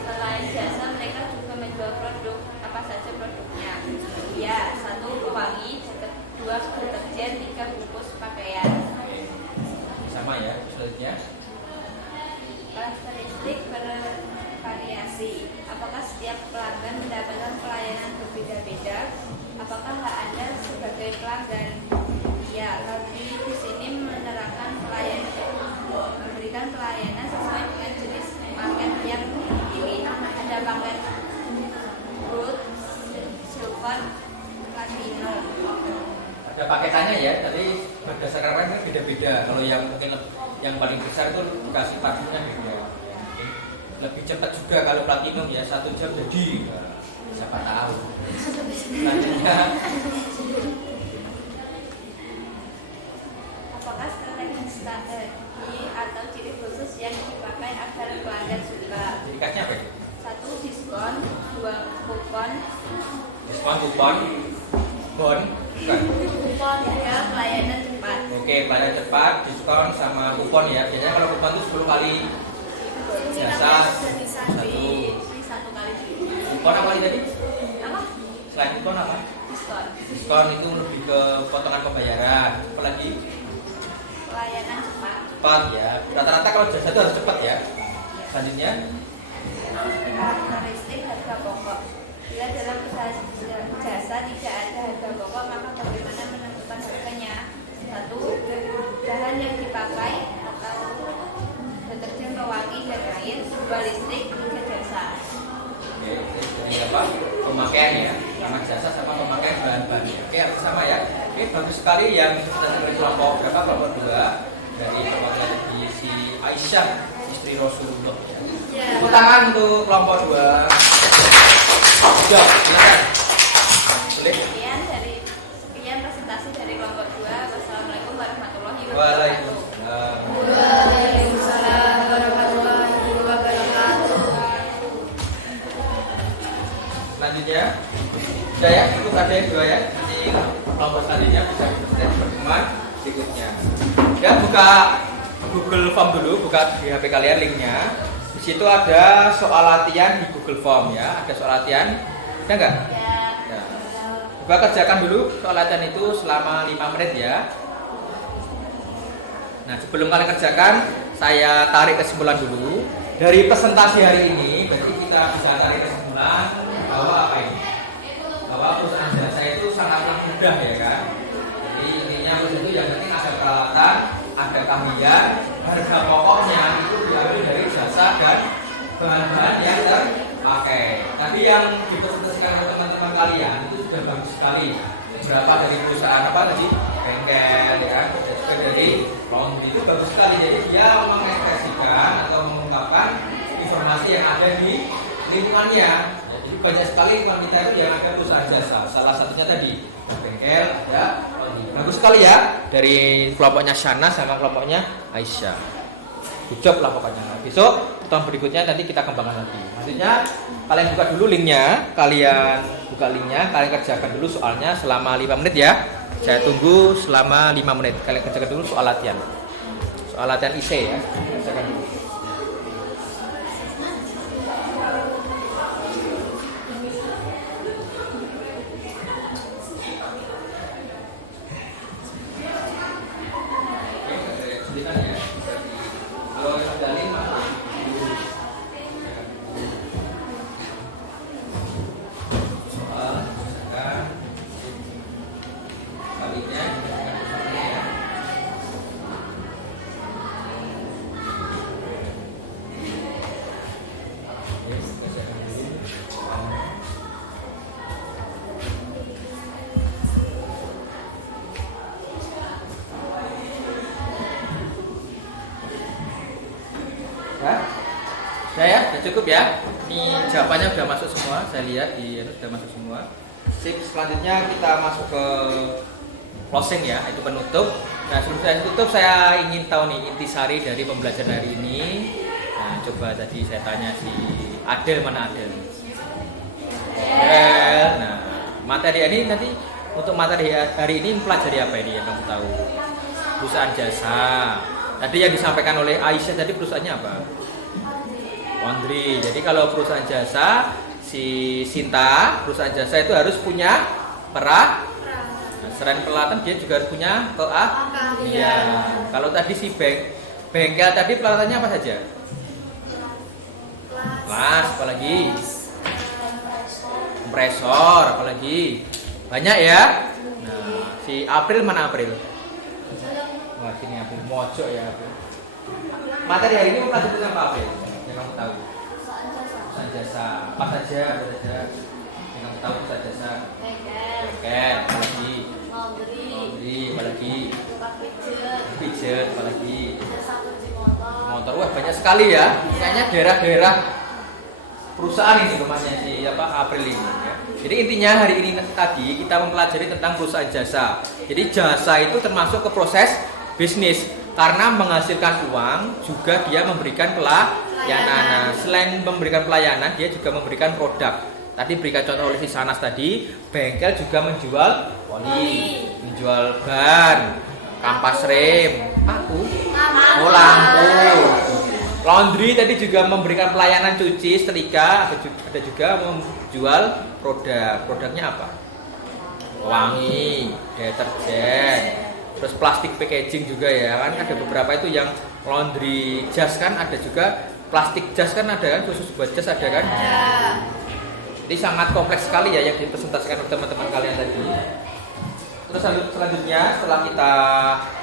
selain jasa mereka juga menjual produk? Apa saja produknya? Ya, satu pewangi, dua deterjen, tiga bungkus pakaian. Oke, sama ya. Selanjutnya. Karakteristik bervariasi. Apakah setiap pelanggan mendapatkan pelayanan berbeda-beda? Apakah hak Anda sebagai pelanggan? Ya, laundry di sini menerapkan memberikan pelayanan sesuai dengan jenis paket yang dipilih. Ada paket gold, silver, platinum. Ada paketannya ya, tadi berdasarkan ranking beda-beda. Kalau yang mungkin yang paling besar itu dikasih parfumnya beda. Lebih cepat juga kalau platinum ya, 1 jam jadi. Siapa tahu. Selanjutnya. Apakah strategi atau ciri khusus yang dipakai agar pelanggan suka? Ciri khasnya apa? Satu, diskon. Dua, kupon. Diskon, kupon, bon, bukan. Tiga, pelayanan cepat. Oke, pelayanan cepat, diskon sama kupon ya. Biasanya kalau kupon itu 10 kali jasa, Di satu kali kupon apa tadi? apa? Selain kupon apa? Diskon. Diskon itu lebih ke potongan pembayaran. Apalagi Pelayanan cepat. cepat ya. Rata-rata kalau jasa itu harus cepat ya. Selanjutnya. Karakteristik harga pokok. Bila dalam usaha jasa tidak ada harga pokok, maka bagaimana menentukan harganya? Satu, bahan yang dipakai atau deterjen, pewangi, dan air. Dua, listrik. Tiga, jasa. Oke, ini apa? Pemakaian ya, sama jasa sama pemakaian bahan-bahan. Oke, harus sama ya. Oke, bagus sekali yang sudah dari kelompok berapa? Kelompok 2 dari perwakilan si Aisyah, istri Rasulullah. Tepuk tangan untuk kelompok 2. Jawab, silakan. Boleh? Sekian presentasi dari kelompok 2. Wassalamualaikum warahmatullahi wabarakatuh. Waalaikumsalam. Waalaikumsalam warahmatullahi wabarakatuh. Selanjutnya, sudah ya, cukup ada yang 2 ya. Nanti kelompok selanjutnya bisa kita pertemuan berikutnya. Ya, buka Google Form dulu, buka di HP kalian linknya. Di situ ada soal latihan di Google Form ya. Ada soal latihan, ada nggak? Ya. Coba kerjakan dulu soal latihan itu selama 5 menit ya. Nah, sebelum kalian kerjakan, saya tarik kesimpulan dulu. Dari presentasi hari ini, berarti kita bisa tarik kesimpulan bahwa apa ini? Bahwa perusahaan jasa itu sangatlah mudah ya kan. Jadi intinya perusahaan itu yang penting ada peralatan, ada keahlian, harga pokoknya itu diambil dari jasa dan bahan-bahan yang terpakai. Tapi yang dipresentasikan oleh teman-teman kalian itu sudah bagus sekali. Beberapa dari perusahaan apa tadi? Bengkel ya kan, juga dari laundry itu bagus sekali. Jadi dia mengekspresikan atau mengungkapkan informasi yang ada di lingkungannya. Jadi banyak sekali lingkungan kita itu yang ada perusahaan jasa. Salah satunya tadi bengkel, ada laundry. Bagus sekali ya dari kelompoknya Shana sama kelompoknya Aisyah. Good job lah pokoknya. Besok tahun berikutnya nanti kita kembangkan lagi. Maksudnya kalian buka dulu linknya, kalian kerjakan dulu soalnya selama 5 menit ya. Saya tunggu selama 5 menit. Kalian kerjakan dulu soal latihan. Soal latihan IC ya. Kerjakan dulu. ya, sudah cukup ya. Ini jawabannya sudah masuk semua. Saya lihat sudah masuk semua. Sip, selanjutnya kita masuk ke closing ya, itu penutup. Nah, sebelum saya tutup, saya ingin tahu nih intisari dari pembelajaran hari ini. Nah, coba tadi saya tanya si Adel, mana Adel? Adel. Nah, materi ini nanti untuk materi hari ini mempelajari apa ini yang kamu tahu? Perusahaan jasa. Tadi yang disampaikan oleh Aisyah tadi perusahaannya apa? Laundry. Jadi kalau perusahaan jasa, si Sinta, perusahaan jasa itu harus punya selain peralatan dia juga harus punya keahlian. Iya. Kalau tadi si bengkel tadi peralatannya apa saja? Las, apalagi? Kompresor, apalagi? Banyak ya. Nah, si April mana April? Wah, sini April mojok ya April. Materi hari ini mempelajari tentang apa April? Yang kamu tahu? Perusahaan jasa. Apa saja? Yang kamu tahu perusahaan jasa? Bengkel, apalagi? Laundry, apalagi? Pijet, apalagi? Motor. Wah, banyak sekali ya. Kayaknya daerah-daerah perusahaan ini rumahnya si April ini ya. Jadi intinya hari ini tadi kita mempelajari tentang perusahaan jasa. Jadi jasa itu termasuk ke proses bisnis karena menghasilkan uang juga dia memberikan pelayanan. Nah, selain memberikan pelayanan dia juga memberikan produk. Tadi berikan contoh oleh si Sanas tadi, bengkel juga menjual oli, menjual ban, kampas rem, lampu. Laundry tadi juga memberikan pelayanan cuci, setrika, ada juga menjual produk. Produknya apa? Wangi, deterjen, terus plastik packaging juga ya kan. Ada beberapa itu yang laundry jas kan, ada juga plastik jas kan ada kan, khusus buat jas ada kan. Jadi sangat kompleks sekali ya yang dipresentasikan oleh teman-teman kalian tadi. Terus selanjutnya setelah kita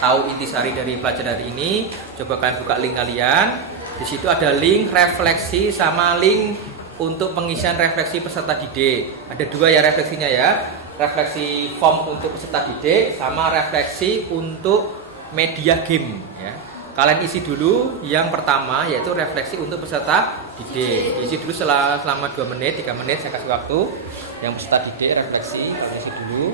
tahu intisari dari pelajaran hari ini, coba kalian buka link kalian. Di situ ada link refleksi sama link untuk pengisian refleksi peserta didik. Ada dua ya refleksinya ya. Refleksi form untuk peserta didik sama refleksi untuk media game ya. Kalian isi dulu yang pertama yaitu refleksi untuk peserta didik. Isi dulu selama 2 menit, 3 menit saya kasih waktu. Yang peserta didik refleksi, kalian isi dulu.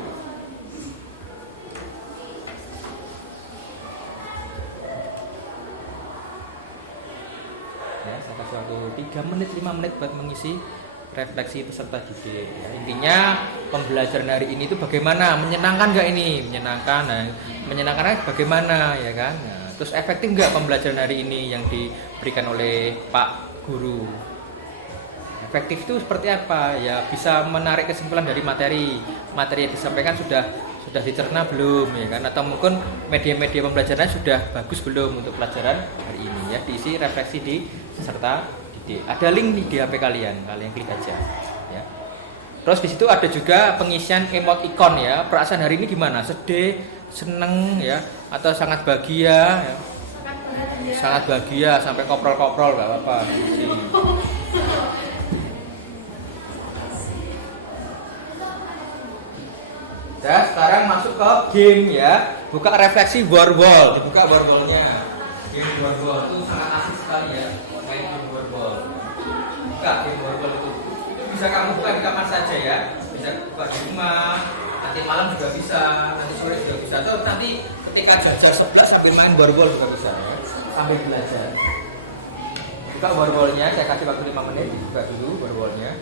Ya, saya kasih waktu 3 menit, 5 menit buat mengisi refleksi peserta didik. Ya, intinya pembelajaran hari ini itu bagaimana? Menyenangkan nggak ini? Menyenangkan. Nah, menyenangkan bagaimana ya kan? Nah, terus efektif nggak pembelajaran hari ini yang diberikan oleh Pak Guru? Efektif itu seperti apa? Ya bisa menarik kesimpulan dari materi yang disampaikan sudah dicerna belum ya kan? Atau mungkin media-media pembelajaran sudah bagus belum untuk pelajaran hari ini ya? Diisi refleksi di peserta didik. Ada link di HP kalian klik aja ya. Terus di situ ada juga pengisian emoticon ya. Perasaan hari ini gimana? Sedih, seneng ya, atau sangat bahagia ya. Sangat bahagia sampai koprol-koprol nggak apa-apa. Nah, sekarang masuk ke game ya. Buka refleksi Wordwall, dibuka Wordwallnya. Game Wordwall itu sangat asik sekali ya. Main game Wordwall. Buka game Wordwall itu bisa kamu buka di kamar saja ya. Bisa buka di rumah. Nanti malam juga bisa, nanti sore juga bisa. Atau nanti ketika jam 11 sambil main Wordwall juga bisa ya. Sambil belajar. Buka Wordwallnya, saya kasih waktu 5 menit. Buka dulu Wordwallnya.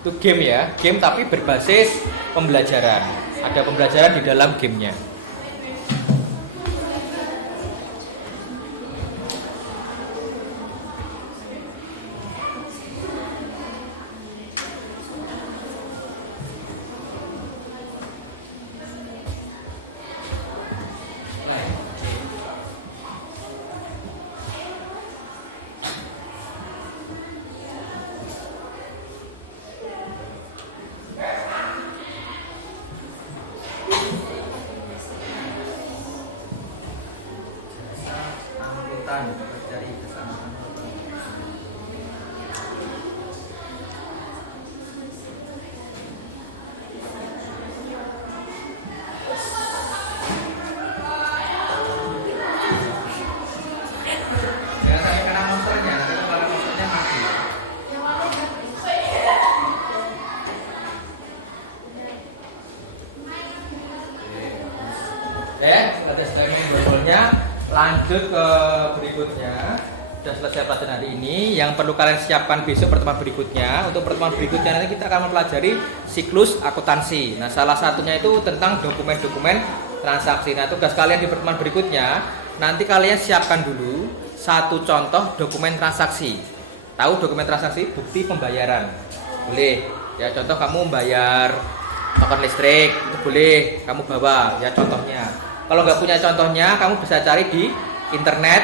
Itu game ya, game tapi berbasis pembelajaran. Ada pembelajaran di dalam gamenya. Dari kesamaan. Jangan sampai kena monsternya, nanti kepala monsternya mati. Sudah selesai modulnya. Lanjut ke berikutnya. Sudah selesai pelajaran hari ini. Yang perlu kalian siapkan besok pertemuan berikutnya. Untuk pertemuan berikutnya nanti kita akan mempelajari siklus akuntansi. Nah, salah satunya itu tentang dokumen-dokumen transaksi. Nah, tugas kalian di pertemuan berikutnya nanti kalian siapkan dulu satu contoh dokumen transaksi. Tahu dokumen transaksi? Bukti pembayaran. Boleh. Ya, contoh kamu membayar token listrik itu boleh kamu bawa ya contohnya. Kalau nggak punya contohnya, kamu bisa cari di internet,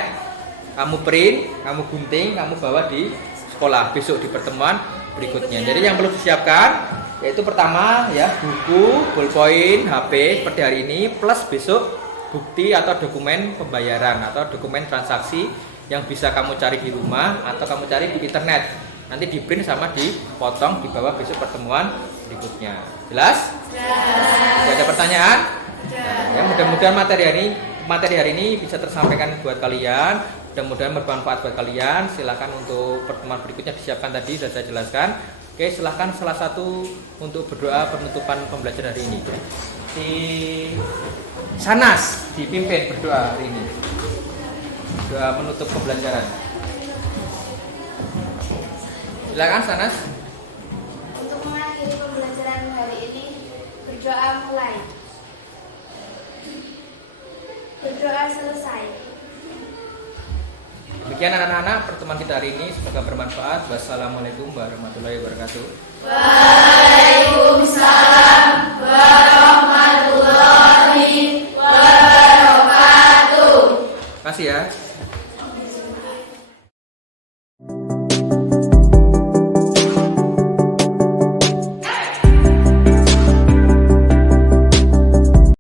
kamu print, kamu gunting, kamu bawa di sekolah besok di pertemuan berikutnya. Jadi yang perlu disiapkan yaitu pertama ya buku, ballpoint, HP seperti hari ini, plus besok bukti atau dokumen pembayaran atau dokumen transaksi yang bisa kamu cari di rumah atau kamu cari di internet. Nanti di print sama dipotong dibawa besok pertemuan berikutnya. Jelas? Tidak ada pertanyaan? Nah, ya mudah-mudahan materi hari ini bisa tersampaikan buat kalian. Mudah-mudahan bermanfaat buat kalian. Silakan untuk pertemuan berikutnya disiapkan tadi sudah saya jelaskan. Oke, silakan salah satu untuk berdoa penutupan pembelajaran hari ini. Si Sanas dipimpin berdoa hari ini. Doa penutup pembelajaran. Silakan Sanas. Untuk mengakhiri pembelajaran hari ini, berdoa mulai. Berdoa selesai. Demikian anak-anak pertemuan kita hari ini, semoga bermanfaat. Wassalamualaikum warahmatullahi wabarakatuh. Waalaikumsalam warahmatullahi wabarakatuh. Terima kasih ya.